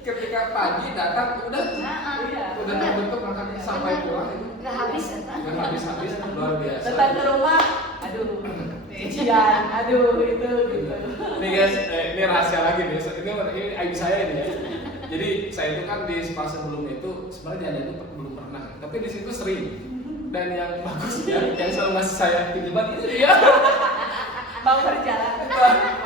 ketika pagi datang udah Iya. udah terbentuk maka sampai pulang itu Nggak habis ya. nggak habis luar biasa. Datang ke rumah, aduh, ujian, aduh, gitu. Nih guys, ini rahasia lagi nih. Ini aib saya ini ya. Jadi saya itu kan di spa sebelumnya itu sebenarnya di itu belum pernah, tapi di situ sering. Dan yang bagusnya, yang selalu ngasih saya pinjaman itu dia. Mau berjalan.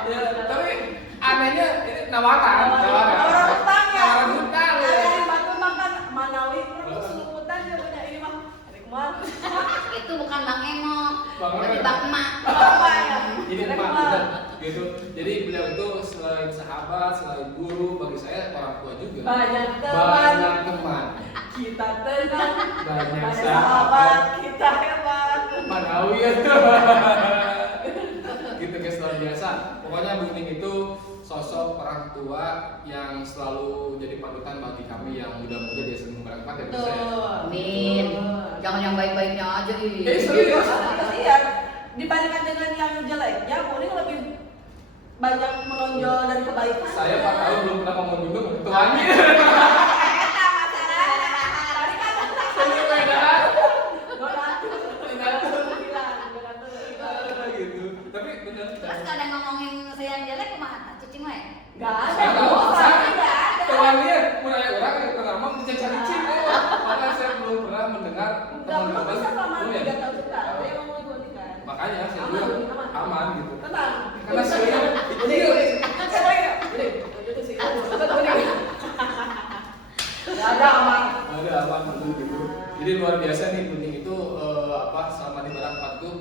Ya, tapi anehnya ini nawaran. Orang hutang ya. Nawaran hutang. Ada Ya. yang bantu makan Manawi, terus selumutan dia punya ini mah. Dari kemarin. Itu bukan Bang Emo, Bang tapi Emo. Bang Emak. Apa ya? Ini Dari Pak, kemarin. gitu. Jadi beliau itu selain sahabat, selain guru, bagi saya orang tua juga. Banyak teman. Banyak teman. Kita tenang. Banyak Banyak sahabat. sahabat. Kita hebat. Manawi ya gitu guys, luar biasa. Pokoknya Bu Ning itu sosok orang tua yang selalu jadi panutan bagi kami yang muda-muda di SMA Barangkat ya Bu saya. Amin. Jangan yang baik-baiknya aja ih. Serius. Iya. Dibandingkan dengan yang jeleknya, Muning lebih banyak menonjol dari kebaikan. Saya 4 tahun belum pernah ngomong dulu tuanya. Saya beda. Gitu. Tapi benar. Terus kalau ada ngomongin saya yang jelek kumaha? Cicing we. Gak ada. Saya nggak mau. Gak ada. Tuannya mulai orang yang pernah ngomong dicacar-cicing. Makanya saya belum pernah mendengar Gak perlu teman-teman kan selama Oh, ya? 3 tahun kita, ada yang mau ikut kan? Makanya saya Aman, bilang aman. aman gitu. Tenang. Karena sebenarnya Ini, itu sih. Gak ada aman. ada aman dulu gitu. Jadi luar biasa nih Buning itu selama di Barak 4 tuh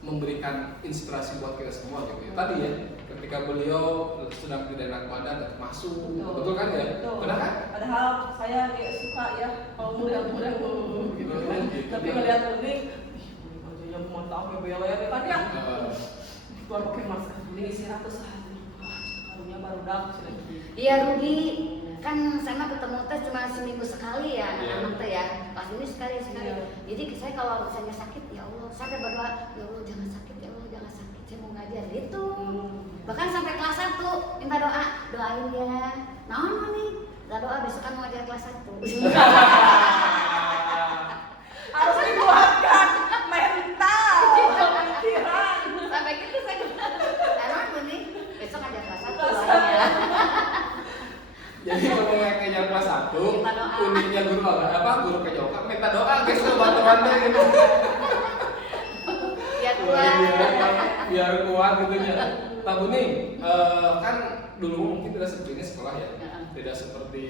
memberikan inspirasi buat kita semua gitu ya. Tadi ya, ketika beliau sedang tidak enak badan tetap masuk, betul kan ya? Betul. Benar kan? Padahal saya kayak suka ya kalau muda-muda gitu kan. Gitu. Tapi ngeliat Buning, bajunya mantap ya bela kan ya. Tuan pakai masker Buning isi 100 hari. Wah, karunya baru dak. Iya Rugi, kan saya mah ketemu teh cuma seminggu sekali ya anak-anak teh ya. Pas ini sekali. Iya. Jadi saya kalau misalnya sakit ya Allah, saya berdoa ya Allah jangan sakit ya Allah jangan sakit, saya mau ngajar gitu. Bahkan sampai kelas 1 minta doa, doain ya. Naon nih? Doa besok kan mau ngajar kelas 1. Harus dikuatkan mental, pikiran. Sampai gitu saya emang nih besok ngajar kelas 1 doain ya. Jadi kalau ngajar kelas 1, Minta doa. uniknya guru kejokan minta doa guys tuh bantu-bantu gitu. Ya Tuhan. Biar kuat gitu ya. Pak Buning, kan dulu mungkin tidak seperti ini sekolah ya, tidak seperti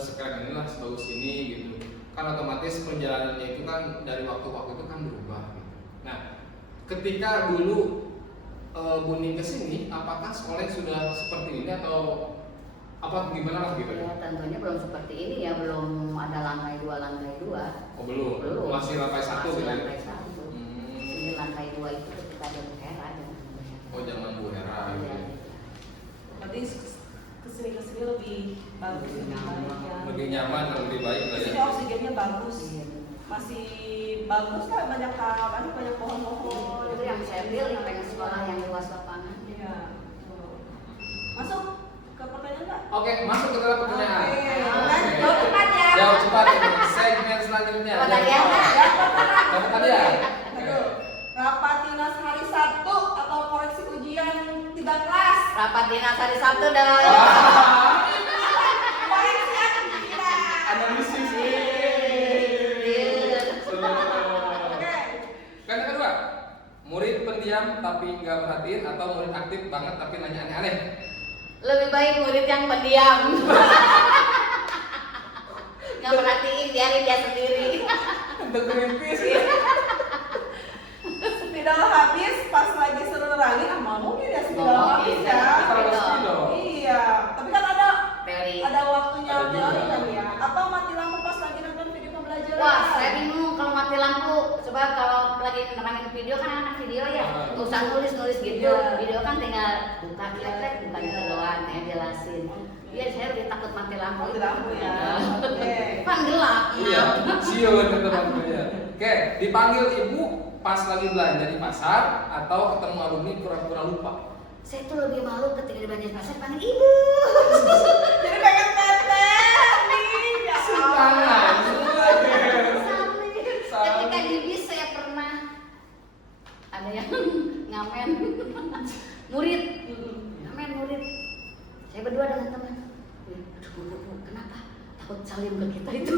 sekarang ini lah sebagus ini gitu. Kan otomatis perjalanannya itu kan dari waktu-waktu itu kan berubah. Gitu. Nah, ketika dulu Buning kesini, apakah sekolahnya sudah seperti ini atau apa gimana lah gitu? Ya tentunya belum seperti ini ya, belum ada lantai 2 Oh belum, masih lantai 1 Masih gitu ya? lantai 1. Ini lantai 2 itu kita ada Bu Hera dan Oh zaman Bu Hera gitu ya. Berarti kesini lebih bagus, Lebih nyaman dan lebih baik lah Di ya. sini oksigennya bagus, masih bagus kan banyak pohon-pohon. itu yang saya pilih pengen sekolah yang luas lapangan. Iya. Masuk ke pertanyaan nggak? Oke, masuk ke dalam pertanyaan. Oke. Jawab cepat ya. Jawab cepat ini. Segmen selanjutnya. Apa tadi ya? Apa tadi ya? Aduh. Rapat dinas hari Sabtu atau koreksi ujian 3 kelas? Rapat dinas hari Sabtu dan Koreksi ujian. Analisis. Oke. Yang kedua, murid pendiam tapi nggak perhatiin atau murid aktif banget tapi nanya aneh-aneh. lebih baik murid yang pendiam. Nggak perhatiin, biarin dia sendiri. Untuk kritis. Spidol habis pas lagi seru nerangin, mungkin ya spidol habis ya. Terlalu spidol. Iya, tapi kan ada Teori. waktunya Ada juga. teori kan ya. Atau mati lampu pas lagi nonton video pembelajaran. Wah, saya bingung kalau mati lampu. Coba kalau lagi nerangin video kan anak video ya, nggak usah nulis gitu. Iya. Video kan tinggal buka klek buka gitu doang ya jelasin. Iya, saya lebih takut mati lampu. Mati lampu ya. Oke. Kan gelap. Iya, siun teman-temannya. Oke, dipanggil ibu pas lagi belanja di pasar atau ketemu alumni pura-pura lupa. Saya tuh lebih malu ketika di belanja pasar panggil ibu. Jadi pengen teteh nih. Ya Tangan. Ketika di bis saya pernah ada yang ngamen murid, saya berdua dengan teman. Aduh, Bu, kenapa? Takut salim ke kita itu.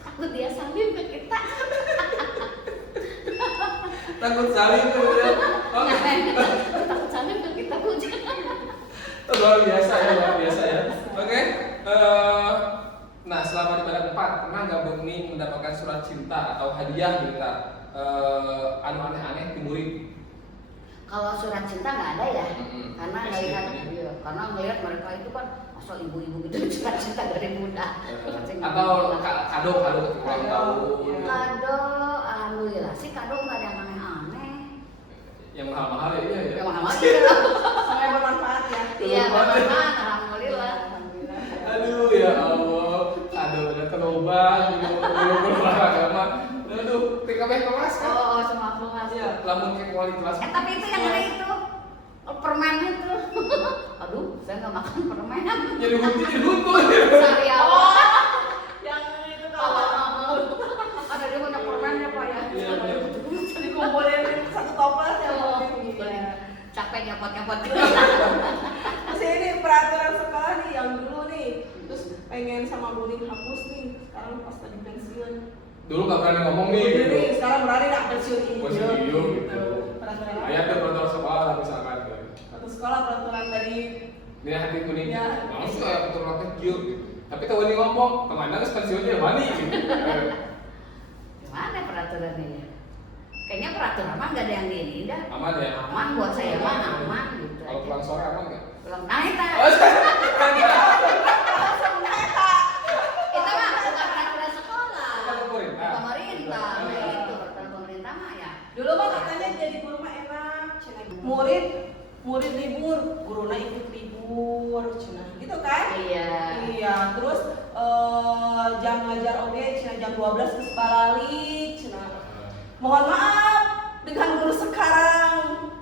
Takut dia salim ke kita. Takut saling tuh ya. Oke. Takut salim ke kita, Bu. Luar biasa ya. Oke. Nah, selama di Badak 4 pernah nggak Buning mendapatkan surat cinta atau hadiah gitu anu aneh-aneh di murid? Kalau surat cinta nggak ada ya, karena Pasti, ngelihat, ya. iya, karena ngelihat mereka itu kan asal ibu-ibu gitu surat cinta dari muda. Atau kado ketika ulang tahun. Kado, alhamdulillah sih kado nggak ada yang aneh-aneh. Yang mahal-mahal ya iya ya. Yang mahal aja. Sama yang bermanfaat ya. Iya, bermanfaat, alhamdulillah. Aduh ya Allah, udah terubah belum berolahraga. Aduh, PKB kelas kan? Oh, semua kelas. Iya. Lamun ke kualitas. Tapi itu yang ada itu permen itu. Aduh, saya nggak makan permen. Jadi buntu. Sariawan. Yang itu kalau Ada dia banyak permennya Pak ya. Iya, bener. dikumpulin satu toples yang Oh, penting boleh. ya. Capek nyopot-nyopot. Terus ini peraturan sekolah nih yang dulu nih, terus pengen sama Buning hapus nih, sekarang pas tadi pensiun. dulu nggak berani ngomong nih Jadi gitu. sekarang berani nak pensiun ini. Pensiun gitu. Peraturan. Ayah tuh peraturan sekolah misalkan tuh. Satu sekolah peraturan dari Ini hati kuning. Ya. Langsung kayak peraturan kecil gitu. Tapi kalau ini ngomong, kemana ke pensiunnya bani gitu. Gimana peraturannya ya? Kayaknya peraturan mah nggak ada yang ini dah. Aman ya? Aman buat saya mah aman gitu. Kalau pulang sore aman nggak? Pulang naik tak? Oh, Itu mah bukan peraturan sekolah. Bukan pemerintah. Pemerintah. Nah, itu peraturan pemerintah mah ya. dulu mah katanya jadi guru mah enak, cina. Murid libur, guru ikut libur, cina. Gitu kan? Iya. Iya, terus jam ngajar oke, cina jam 12 terus balik, cina. Mohon maaf dengan guru sekarang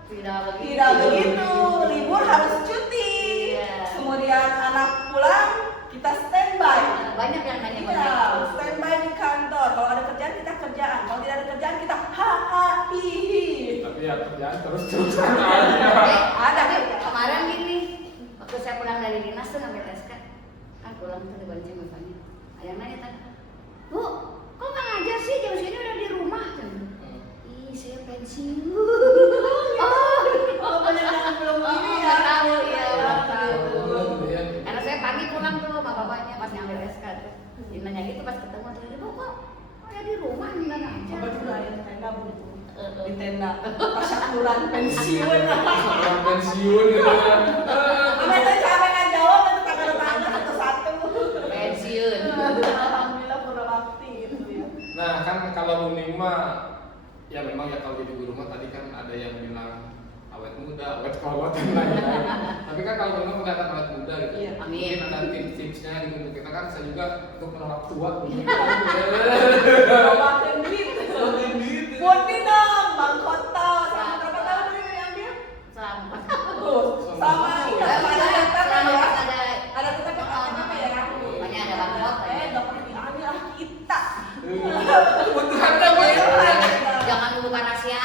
tidak begitu, libur harus cuti. Iya. Kemudian anak pulang kita standby. Banyak yang nanya Iya, begitu. standby di kantor. Kalau ada kerjaan kita kerjaan, kalau tidak ada kerjaan kita haha hihi. Tapi ya kerjaan terus-terusan aja. Ada Tapi kan? kemarin gini, waktu saya pulang dari dinas tuh ngambil SK, kan pulang tuh dibonceng bapaknya. Ada yang nanya tadi, Bu, kok nggak ngajar sih jam segini udah di rumah? Ih, saya pensiun. Oh, banyak yang belum Oh, ini ya. nggak tahu ya. Nggak Nggak tahu. tahu. Iya. Karena saya pagi pulang tuh sama bapaknya pas ngambil SK tuh. Dia nanya gitu pas ketemu tuh, Bu, kok ya di rumah nggak ngajar? Kebetulan di tenda bu, di tenda pasyakuran pensiun. Orang pensiun gitu ya. Sampai saya capek nggak jawab itu tanggal satu-satu. Pensiun. Alhamdulillah pura bakti gitu ya. Nah kan kalau Nuning mah ya memang ya kalau jadi guru mah tadi kan ada yang bilang awet muda, awet kolot dan lain-lain. Tapi kan kalau memang kelihatan awet muda gitu. Iya. Amin. Mungkin ada tips-tipsnya gitu untuk kita kan saya juga untuk menolak tua. Makan duit. Boni dong, Bang Kota. Sama berapa tahun ini diambil? Selamat. Sama ini sama ada dokter Selama ya. pas ada Ada kita apa ya? Pokoknya ada Bang Kota. Dokter diambil lah kita. Kebutuhannya banyak. Jangan membuka rahasia.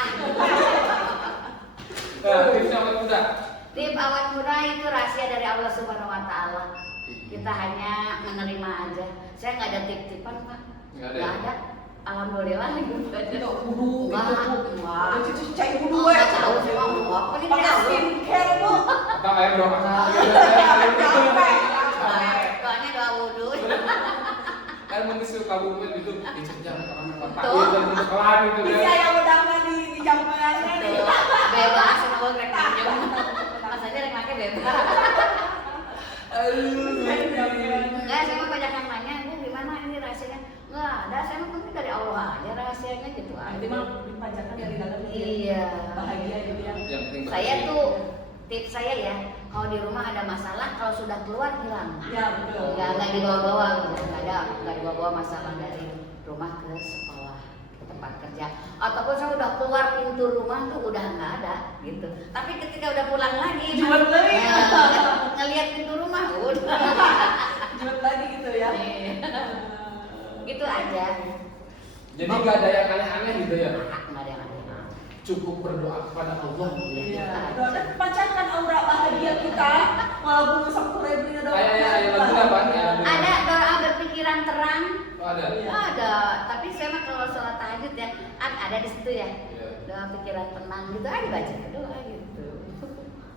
Nah, tipsnya awet muda. Tip awet muda itu rahasia dari Allah Subhanahu Wa Taala. Kita hanya menerima aja. Saya nggak ada tip-tipan Pak. Nggak ada. Nggak ada. Alhamdulillah gitu aja. Itu wudu, Enggak. cuci cai wudu Oh, ya. nggak tahu sih Bang. Apa ini Pakai tahu? skincare bu. Atau air doang. Capek. Doanya doa wudhu. Kan mungkin suka bukuin itu dicerjang sama bapak Tuh. dan kelan gitu Bisa kan. yang udangnya di jam kayaknya nih. Bebas sama gue rek minjem. Mas aja rek make bebas. Enggak, saya mah banyak yang nanya, Bu gimana ini rahasianya? Enggak ada, saya mah penting dari Allah aja rahasianya gitu aja. Nanti mah dipancarkan dari dalam dia. Iya. Bahagia gitu ya. Yang penting Saya tuh tips saya ya, kalau di rumah ada masalah, kalau sudah keluar hilang. Ya betul. Nggak dibawa-bawa, nggak dibawa-bawa masalah dari rumah ke sekolah, ke tempat kerja. Ataupun saya udah keluar pintu rumah tuh udah nggak ada gitu. Tapi ketika udah pulang lagi, Jual lagi. ngelihat pintu rumah udah. Jual lagi gitu ya. Iya. Gitu aja. Jadi nggak ada yang aneh-aneh gitu ya. Nggak ada yang aneh. Cukup berdoa kepada Allah. Iya. Dan pancarkan aura bahagia kita walaupun Sabtu Rebri ada. Kayak lagu apa nih? Ada doa berpikiran terang. Oh, ada. Iya. Ada, tapi saya mah kalau sholat tahajud ya, ada di situ ya. Iya. Doa pikiran tenang gitu aja baca doa gitu.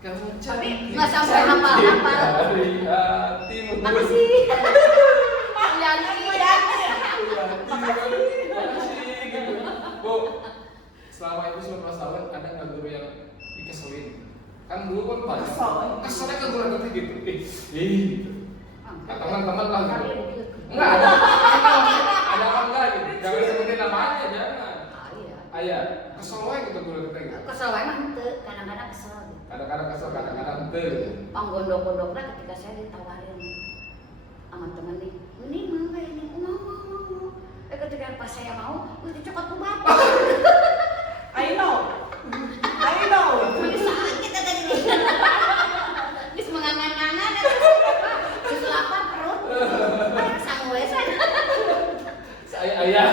Kamu Tapi nggak sampai hafal-hafal. Dari hatimu. Makasih. Yakin bu ya. Makasih gitu. Bu, selama itu 19 tahun ada nggak guru yang dikeselin? Kan dulu kan banyak. Keselnya ke guru nanti gitu. Gitu. Nah, teman-teman lah gitu. Enggak ada. Ada apa enggak gitu? Jangan sebutin namanya, jangan. Ayah, kesel wae gitu guru kita gitu. Kesel wae mah henteu, kadang-kadang kesel. Kadang-kadang kesel, kadang-kadang henteu. Panggondok-gondokna ketika saya ditawarin sama temen nih, ini mau kayak ini, mau. Ketika pas saya mau, itu cokot ku bapak. I know. Ini sakit kata gini. Bis mengangan-angan, bis lapar perut. Ayo sang wesan. Ayah.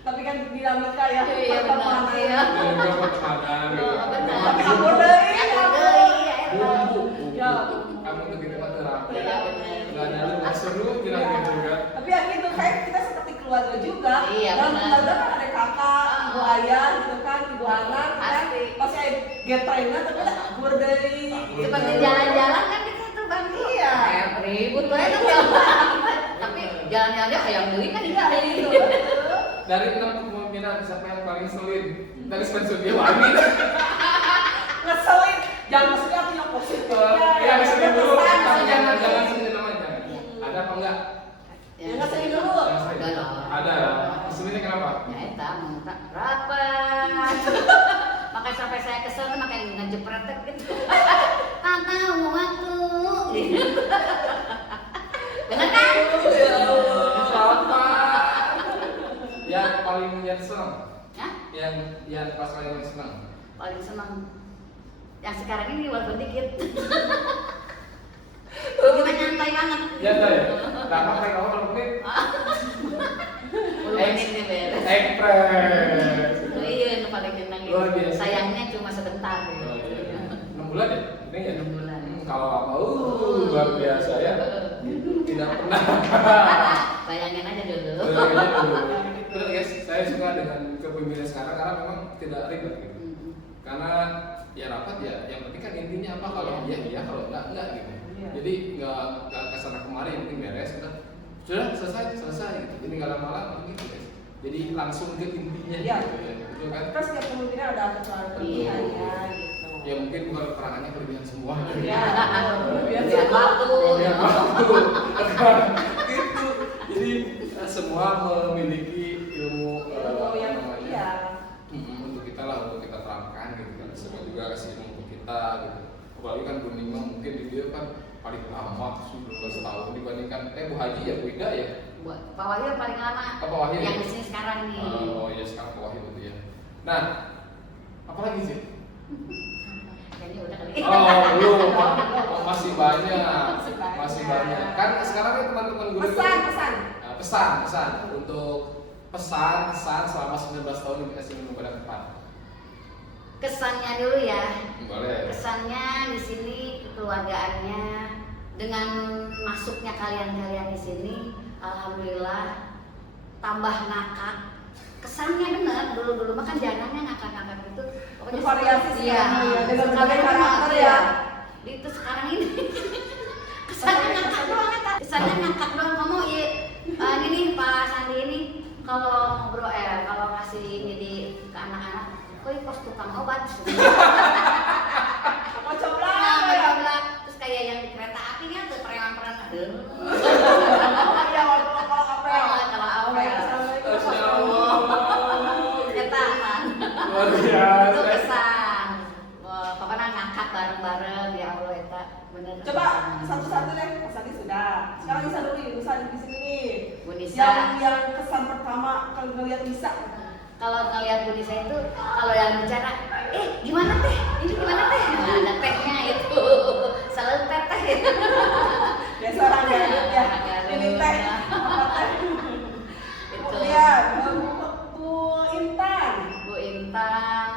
Tapi kan dinamika ya. Iya benar. Iya. Dia pertemanan gitu. Oh, benar. Tapi kabur deui. Bu, Ya. kamu tuh gitu mah terapi. Iya, benar. Nggak ada lu nggak seru bilang gitu kan. Tapi ya gitu kayak kita seperti keluarga juga. Iya, Dalam benar. keluarga kan ada kakak, ibu ayah gitu kan, ibu anak kan. Pasti. Pasti ada getrengnya tapi ada berdei. Seperti jalan-jalan kan kita tuh Bang. Iya. Kayak ribut banget tuh ya. Tapi jalan-jalannya kayak beli kan enggak kayak gitu. Dari 6 kepemimpinan siapa yang paling ngeselin? Dari Spencer Giovanni. Ngeselin. Jangan maksudnya punya positif. Ya, ngeselin dulu. Pesan, Tapi jangan pesan. ngeselin namanya. Ada apa enggak? Yang ngeselin dulu. Yang ngeselin. Ada lah. Ada lah. Ngeselinnya kenapa? Ya eta minta rapat. Makanya sampai saya kesel kan makanya ngejepret gitu. Tata mau waktu. Gitu. Bener kan? Ya Allah. Apa? Yang paling senang? Hah? Yang pas paling senang? Paling senang yang sekarang ini walaupun dikit. Kita nyantai banget. Ya ya. Berapa paling awal kalau mungkin? 10 menit nih beres. Ekspres. Oh iya, yang paling senang Luar biasa. sayangnya cuma sebentar. Oh, iya. 6 bulan ya? Ini ya? 6 bulan. Kalau lama, luar biasa ya. Tidak pernah. Bayangin aja dulu. Betul guys, saya suka dengan kepemimpinan sekarang karena memang tidak ribet gitu. Karena ya rapat ya, yang penting kan intinya apa, kalau iya iya, kalau enggak gitu. Iya. Jadi nggak kesana kemari, yang penting beres sudah selesai gitu. Jadi nggak lama-lama gitu guys. Jadi langsung ke intinya Iya. gitu ya. Betul kan? Terus setiap pemimpinan ada kelebihannya gitu. Ya mungkin bukan kekurangannya, kelebihan semua. Iya. Biar waktu. Ya, gitu. Jadi semua memiliki ilmu Yang namanya. iya. Untuk kita lah, untuk kita terapkan gitu kan. Semua juga kasih ilmu untuk kita gitu. Apalagi kan Bu Nima mungkin di dia kan paling lama, 19 tahun dibandingkan Bu Haji ya, Bu Ida ya. Pak Wahyu paling lama. Apa Wahyu? Yang di sini sekarang nih. Oh iya, sekarang Pak Wahyu itu ya. Nah, apa lagi sih? Kayaknya udah kali. Oh, belum. Oh, masih banyak. Masih banyak. Masih banyak. Kan sekarang ya teman-teman guru itu Pesan. pesan untuk pesan selama 19 tahun yang dikasih minum pada depan. Kesannya dulu ya. Boleh. Kesannya di sini kekeluargaannya dengan masuknya kalian-kalian di sini, alhamdulillah tambah ngakak. Kesannya benar, dulu mah kan jarangnya ngakak-ngakak itu. Bervariasi iya, sekarang ya, dengan sekarang berbagai banget, karakter iya. ya. Itu sekarang ini kesannya ngakak doang, kesannya ngakak doang. Kamu ya, ini nih Pak Sandi ini kalau ngobrol kalau ngasih ini ke anak-anak, kok pos tukang obat. Apa coba? Nah, terus kayak yang di kereta api kan tuh preman-preman. Aduh. Iya, waktu kalau apel. Kalau apel. Masya Allah. Eta kan. Luar Itu biasa. kesan. Wah, pokoknya ngangkat bareng-bareng ya Allah eta bener. Coba satu-satu deh, kesannya sudah. Sekarang Nisa dulu, Nisa di sini nih. Bu Nisa. Yang kesan pertama kalau ngeliat Nisa. Kalau ngeliat Bu Nisa itu kalau yang bicara, gimana teh? Ini gimana teh? Nah, ada tehnya itu. Selalu teh. Biasa orang Garut ya. Ini teh, apa teh? Kemudian Bu Intan. Bu Intan,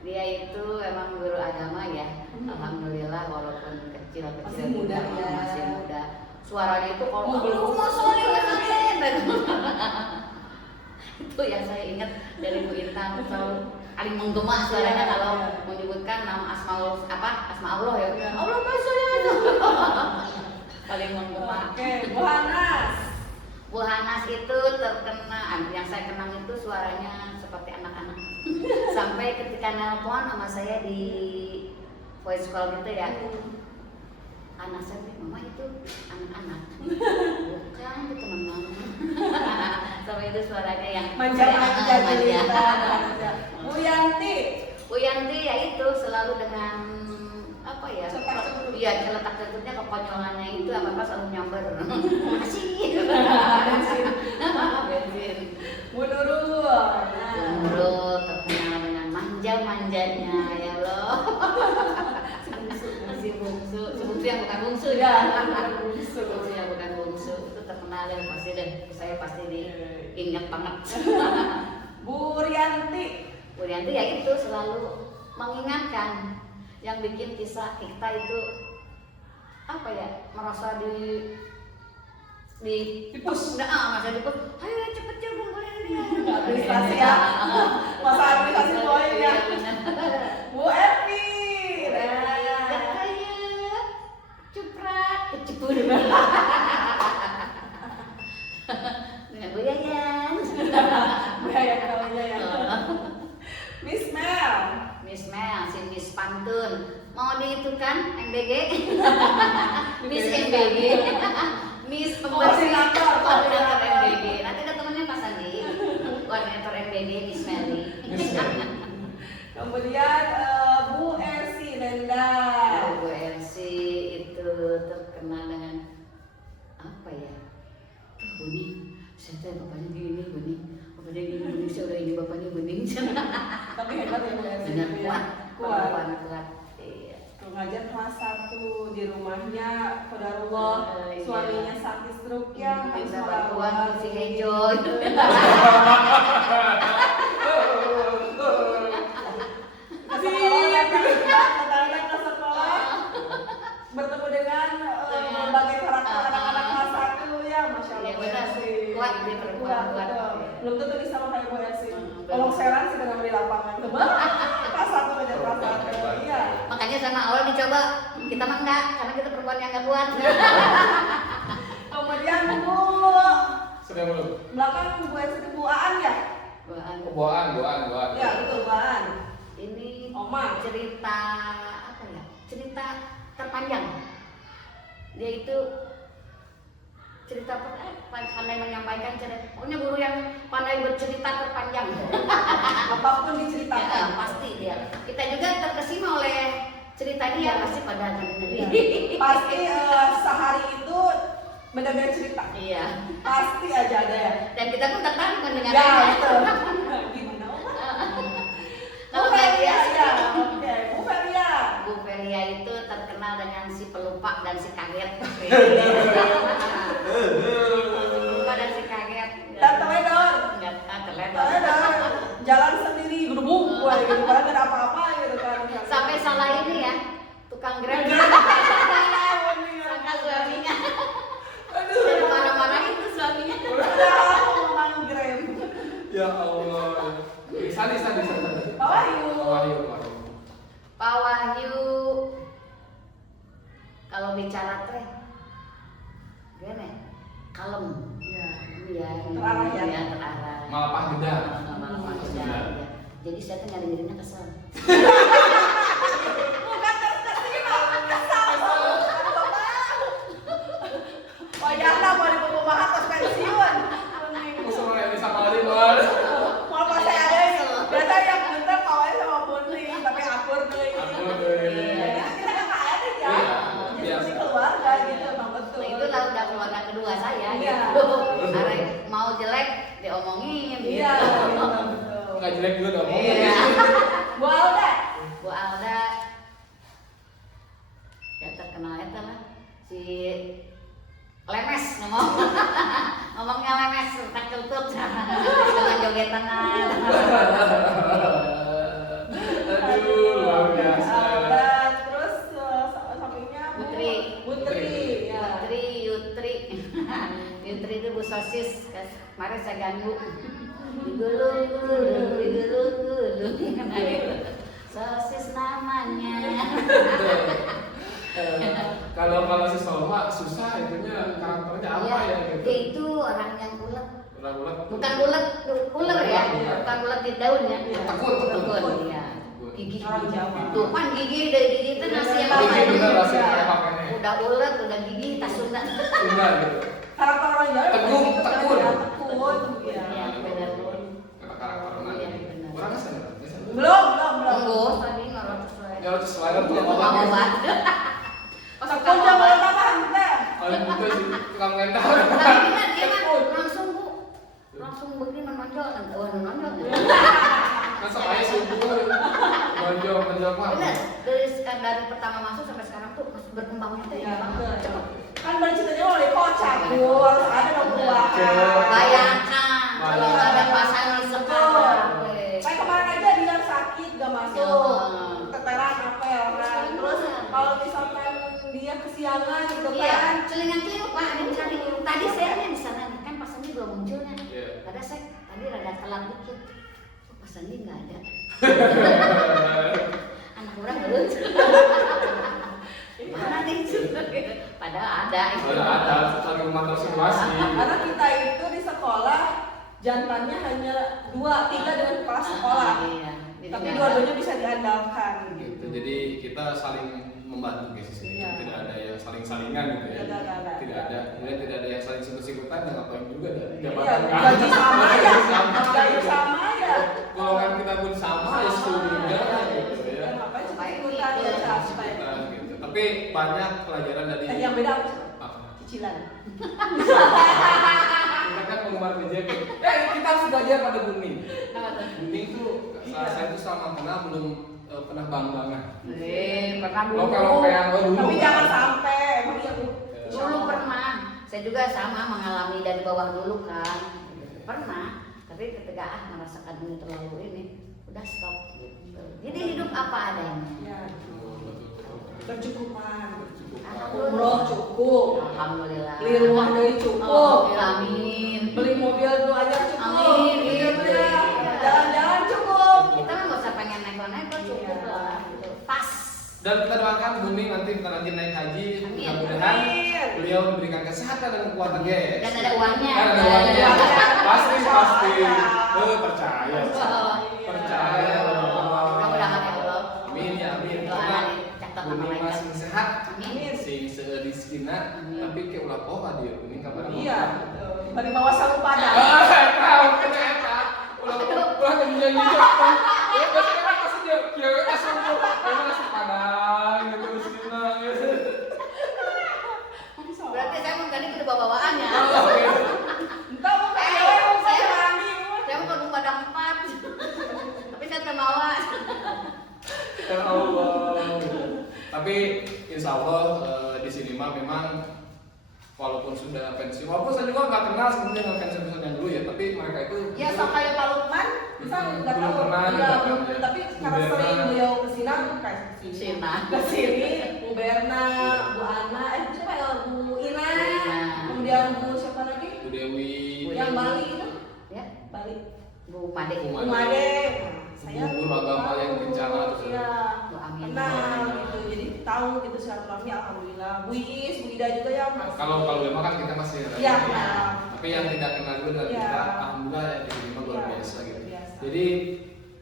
dia itu emang guru agama ya. Alhamdulillah walaupun kecil-kecil Masih muda ya. masih muda. Suaranya itu kalau Belum. itu yang saya ingat dari Bu Intan, selalu paling menggema suaranya kalau menyebutkan nama asmaul Allah ya. Iya. Allah maksudnya itu. Paling menggema. Oke, Bu Hanas. Bu Hanas itu terkenal, yang saya kenal itu suaranya seperti anak-anak. Sampai ketika nelpon sama saya di voice call gitu ya, anak saya bilang, mama itu anak-anak. Bukan, itu teman mama. Sampai itu suaranya yang Manja-manja cerita. Bu Yanti. Bu Yanti ya itu selalu dengan apa ya? Cepat-cepat. Iya, celetak celutnya kekonyolannya itu apa-apa selalu nyamber. Masih. Bensin. Bu Nurul. Nurul terkenal dengan manja-manjanya ya Allah. Si bungsu yang bukan bungsu Ya, bungsu yang bukan bungsu itu terkenal ya pasti deh. Saya pasti diingat banget. Bu Rianti. Bu Rianti ya itu selalu mengingatkan, yang bikin kisah kita itu apa ya, merasa dipus, merasa dipus, ayo cepet Administrasi ya. Masa administrasi poin ya. Bu Evi. Kayak cuprat, kecebur. Dengan Bu Yayan. Gaya kalanya ya. Miss Mel. Miss Mel, si Miss Pantun. Mau di itu kan MBG? Miss MBG. Miss Koordinator, koordinator MBG. Nanti ada temennya Pak Sandi. Koordinator MBG Miss Meli. Kemudian Bu Ersi Lenda. Bu Elsi itu terkenal dengan apa ya? Bening. Saya tahu bapaknya gini, bening. Bapaknya gini, bening. Saya udah ini bapaknya bening. Tapi hebat ya Bu Ersi. Benar kuat, Kuat. kuat. Iya. Pengajar kelas 1 di rumahnya Qadarullah, Iya. suaminya sakit stroke ya, Minta bantuan kursi hijau. Datang ke sekolah, bertemu dengan berbagai karakter anak-anak kelas 1 ya, masya Allah. Iya, benar. sih. Kuat dia, perempuan kuat. betul. Belum tentu bisa kayak Bu Ersi. benar. Tolong seran sih dengan di lapangan. Kelas 1 aja kelas 1. Iya. Makanya sama awal dicoba, kita mah enggak, karena kita perempuan yang enggak kuat. Kemudian Bu Sudah belum? belakang Bu Ersi itu Bu Aan ya? Boan. Ya betul Bu Aan. Ini Oma. cerita apa ya? Cerita terpanjang. Dia itu cerita pandai menyampaikan cerita. Pokoknya guru yang pandai bercerita terpanjang. Apapun Ya, diceritakan. pasti dia. Kita juga terkesima oleh cerita dia, pasti pada ngeri. Pasti sehari itu beda-beda cerita. Iya. Pasti aja ada ya. Dan kita pun tertarik Ya mendengarnya. betul. Gimana Oma? Kalau Bu Feria Feria ya. Oke, Bu Feria. Bu Feria itu terkenal dengan si pelupa dan si kaget. Pelupa dan si kaget. Dan teledor. Enggak teledor. Teledor. Jalan sendiri gedebuk gitu. Padahal nggak ada apa-apa gitu kan. Sampai salah ini ya, tukang grab. Sangka suaminya. Dan marah-marahin tuh suaminya. Ya Allah. Sandi. Pak Wahyu. Pak Wahyu, kalau bicara teh, gini, kalem. Iya, Terarah ya? Iya, terarah. Malah Pak Geda. Malah Pak Geda, Geda. iya. Jadi saya tuh ngedengerinnya kesel. Bukan terkesima, kesal. Wajahnya mau diperumahan terus pensiun. Musuh yang bisa kali banget. Mau pas saya ada ini, biasa yang bentar pawai sama Putri, tapi akur tuh ini. Akur tuh ini. Kita kan nggak ada ya, Iya, jadi biasa. seperti keluarga gitu, emang betul. Itu lah udah keluarga kedua saya Iya. gitu. Karena mau jelek diomongin gitu. Iya, betul. Nggak jelek juga dong. Iya. Bu Alda, Bu Alda ya terkenal itu lah si lemes ngomongnya lemes tak celtut dengan jogetan. Aduh, luar biasa. Alda, terus sampingnya Bu Putri. Putri, ya. Yutri Yutri itu Bu Sosis. Kemarin saya ganggu digulung-gulung nah, gitu. Sosis namanya. Kalau si Salma susah itunya karakternya apa ya gitu. Dia itu orang yang ulet. Orang ulet. Bukan ular ya, bukan ulet di daunnya. Tekun. Iya. Gigi. Orang Jawa. Tuh kan gigi dari gigi itu nasi yang Gigi apa bener ini? nasi yang pakainya. Udah ulet, udah gigi, tas Sunda. Sunda gitu. Karakter orang Jawa Tekun, begitu kan tekun. ya, tekun, Iya, ya. benar. Kata karakternya. Iya, benar. Orang kesana. Belum. Enggak, tadi ngorot sesuai. Ya terus selain tuh Mau obat. Tekun Jawa tambahan teh. Paling juga sih tukang mental. Tapi dia mah langsung begini menonjol, menonjol. Masa aja subuh. Menjauh mah. Benar, dari pertama masuk sampai sekarang tuh masih berkembangnya tuh Iya, ya banget. betul. Kan berceritanya oleh kocak, Bu. Harus ada dong perubahan. Bayangkan kalau nggak ada pasangan Betul. sekarang. Kayak kemarin aja dia sakit gak masuk, Ya. keteran apel kan. Terus kalau misalkan dia kesiangan gitu Iya, kan. celingan-celinguk Pak, ada yang cari. Tadi saya di sana kan pasannya belum munculnya. Iya. Ada saya tadi rada telat dikit. Oh, pesannya nggak ada. Anak orang gelut. Mana nih? Padahal ada. Ada lagi memantau situasi. Karena kita itu di sekolah jantannya hanya 2-3 dengan kepala sekolah. Iya. Jadi Tapi nggak dua-duanya bisa diandalkan Gitu. Jadi kita saling membantu guys di sini. Iya. Tidak ada yang saling-salingan gitu ya. Tidak ada. Tidak ada. Kemudian tidak ada yang saling sikut-sikutan dan ngapain juga ada. Iya, gaji sama ya. Gaji sama ya. Golongan kita pun sama ya sudah gitu ya. Ngapain Ngapain ikut-ikutan gitu. ya sampai. Nah, gitu. Tapi banyak pelajaran dari Yang beda apa? apa? Cicilan. Kita kan penggemar BJP. Kita harus belajar pada Buning. Apa tuh? Buning tuh Iya. saya tuh selama kenal belum pernah bang-bangan. Pernah dulu. Lope-lopean dulu. Tapi jangan sampai emang iya Bu. Dulu pernah. Saya juga sama mengalami dari bawah dulu kan. Pernah. Tapi ketika merasakan ini terlalu ini, udah stop gitu. Jadi hidup apa adanya. Ya, Betul. bercukupan. Cukup. Umroh cukup. Alhamdulillah. Beli rumah dari cukup. Alhamdulillah, amin. Beli mobil dulu aja cukup. Amin. Iya, Iya. jalan-jalan cukup. Kita mah nggak usah pengen neko-neko, cukup Iya. lah. Gitu. Pas. Dan kita doakan Buning nanti bentar lagi naik haji, Amin. mudah-mudahan Amin. beliau diberikan kesehatan dan kekuatan guys. Dan ada uangnya. Kan ada uangnya. Ada uangnya. Pasti. Percaya. Percaya. Oh, Percaya. mudah-mudahan ya Allah. Amin ya amin. Doa Karena nih, catat sama Buning malaikat. masih sehat. Amin. Sing seudistina Amin. tapi ke ulah pola dia Buning kabar. Iya. Dari bawah salu pada. Tahu kita eta. Ulah kemudian juga. Ya pasti kan pasti dia kieu asal tuh. Masih padang gitu miskinna. Berarti saya mau ganti ke bawa-bawaannya. Entah mau kayak Saya- saya mandi. Saya mau ke rumah 4. Tapi saya terbawa. Ya Allah. Tapi insya Allah di sini mah memang walaupun sudah pensiun, walaupun saya juga nggak kenal sebenarnya dengan pensiun yang dulu ya, tapi mereka itu Ya sama kayak Pak Lukman, kita nggak Belum tahu. pernah, Iya, nggak belum. pernah. Tapi karena Bu sering Berna. beliau kesini, Sina. kesini, Bu Berna, Bu Ana, siapa ya, Bu Ina, Ina. kemudian Bu siapa lagi? Bu Dewi, Yang Bali itu, Ya, Bali, Bu Made. Bu Bu Made. Saya Guru agama yang bencana tuh. Iya, Bu Amin. kenal gitu, jadi tahu gitu silaturahmi, alhamdulillah. Bu Iis, Bu Ida juga ya. Mas. kalau memang kan kita masih ada. Iya, kenal. Tapi yang tidak kenal juga dari Iya. kita, alhamdulillah ya di sini mah luar Iya, biasa gitu. biasa. Jadi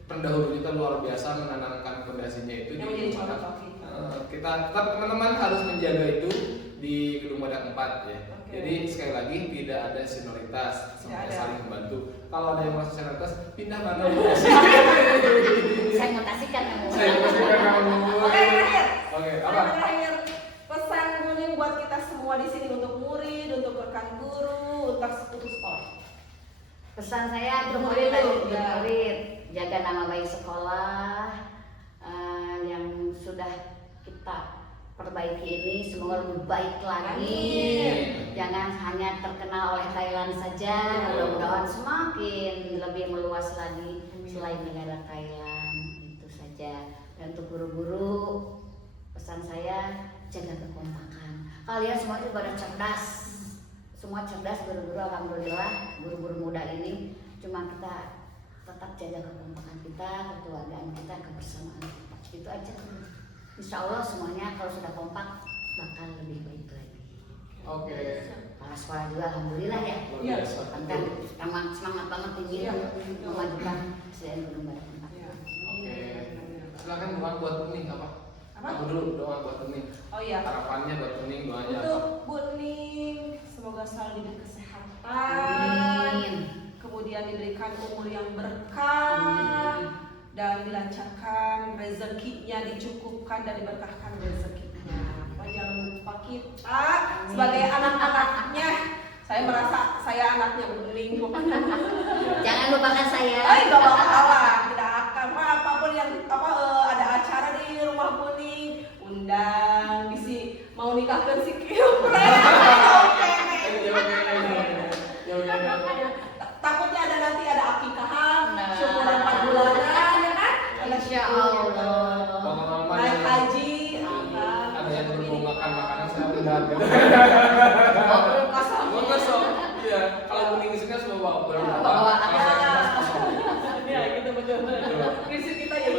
pendahulu kita luar biasa menanamkan fondasinya itu Yang di menjadi Gedung contoh Badak. kita. Kita tetap teman-teman harus menjaga itu di Gedung Badak 4 ya. Oke. Jadi sekali lagi tidak ada senioritas, semuanya ada. saling membantu. Kalau ada yang merasa senioritas, pindah mana Bu? Saya mutasikan kamu. Saya pastikan kamu. Oke, terakhir. Oke, apa? Terakhir, pesan Buning buat kita semua di sini untuk murid, untuk rekan guru, untuk sekolah. Pesan saya untuk Murid murid, dulu, ya. murid, jaga nama baik sekolah yang sudah kita perbaiki ini semoga lebih baik lagi. Amin. Jangan hanya terkenal oleh Thailand saja, mudah-mudahan semakin lebih meluas lagi selain negara Thailand. Itu saja. Dan untuk guru-guru, pesan saya jaga kekompakan. Kalian semua itu pada cerdas. Semua cerdas guru-guru, alhamdulillah guru-guru muda ini. Cuma kita tetap jaga kekompakan kita, kekeluargaan kita, kebersamaan kita. Itu aja. Insya Allah semuanya kalau sudah kompak bakal lebih baik lagi. Oke. Kepala sekolah juga alhamdulillah ya. Luar Iya. biasa. Kan semangat banget ingin Iya. memajukan SDN Gunung Badak 4. Iya. Oke. Silakan doa buat Buning apa? Apa? Aku dulu doa buat Buning. Oh iya. Harapannya buat Buning doanya apa? Untuk Buning, semoga selalu diberi kesehatan. Amin. Kemudian diberikan umur yang berkah. Amin. Dan dilancarkan rezekinya, dicukupkan dan diberkahkan rezekinya. Oh, jangan lupa kita sebagai anak-anaknya. Saya merasa saya anaknya Buning. Jangan lupakan saya. Nggak bakal lah, tidak akan. Wah, apapun yang ada acara di rumah Buning, undang, isi mau nikahkan si Kilpres. Takutnya ada nanti ada akikahan, Nah. syukuran 4 bulanan, ya kan? Insya Allah. Pengalaman Naik yang- haji, ada yang belum makan makanan saya undang gitu. Oh, belum kosong. Belum kosong. Iya. Kalau Buning di sini harus bawa berapa? Bawa Kalau apa? saya Coba. Prinsip kita ya.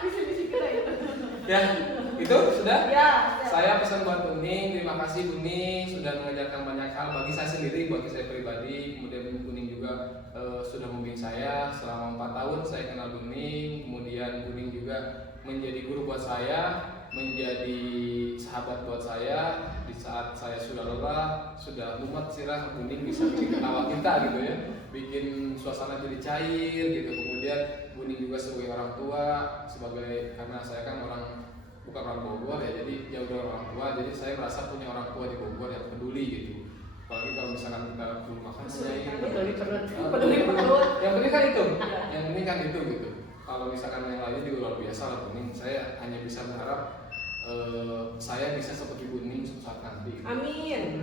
Prinsip kita itu. Ya, itu sudah. Ya. Saya pesan buat Kuning, terima kasih Kuning sudah mengajarkan banyak hal bagi saya sendiri, bagi saya pribadi. Kemudian Kuning juga sudah membimbing saya selama 4 tahun saya kenal Kuning. Kemudian Kuning juga menjadi guru buat saya, menjadi sahabat buat saya di saat saya sudah lelah, sudah mumet sirah. Kuning bisa bikin ketawa kita gitu ya, bikin suasana jadi cair gitu. Kemudian Kuning juga sebagai orang tua, karena saya kan bukan orang Bogor ya, jadi jauh dari orang tua, jadi saya merasa punya orang tua di Bogor yang peduli gitu. Apalagi kalau misalkan kita belum makan siang, Peduli perut. Peduli perut. yang penting kan itu, yang penting kan itu gitu. Kalau misalkan yang lainnya juga luar biasa lah Kuning, saya hanya bisa berharap saya bisa seperti Kuning suatu saat nanti. Amin.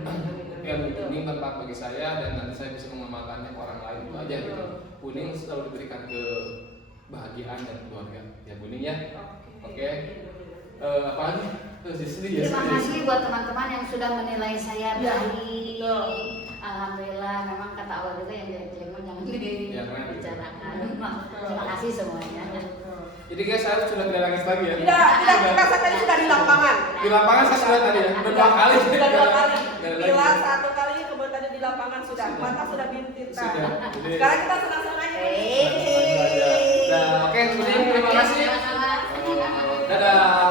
Ya, Kuning bermanfaat bagi saya dan nanti saya bisa mengamalkannya ke orang lain, itu aja gitu. Kuning selalu diberikan kebahagiaan dan keluarga. Ya Kuning ya. Oke. Apalagi? Terima kasih buat teman-teman yang sudah menilai saya Ya, baik. betul. Alhamdulillah, memang kata awal juga yang jelek-jelek jangan dibicarakan. Terima kasih semuanya. Jadi guys, saya sudah tidak nangis lagi ya. Tidak, kita tadi sudah di lapangan. Di lapangan saya sudah tadi ya, udah 2 kali. Sudah 2 kali. Nggak ada Bila lagi. 1 kali, kemudian tadi di lapangan sudah. Mata sudah bintik. Sudah. Jadi- Sekarang kita senang-senang aja. Nah, oke, Kuning, terima kasih. Sama-sama. Dadah.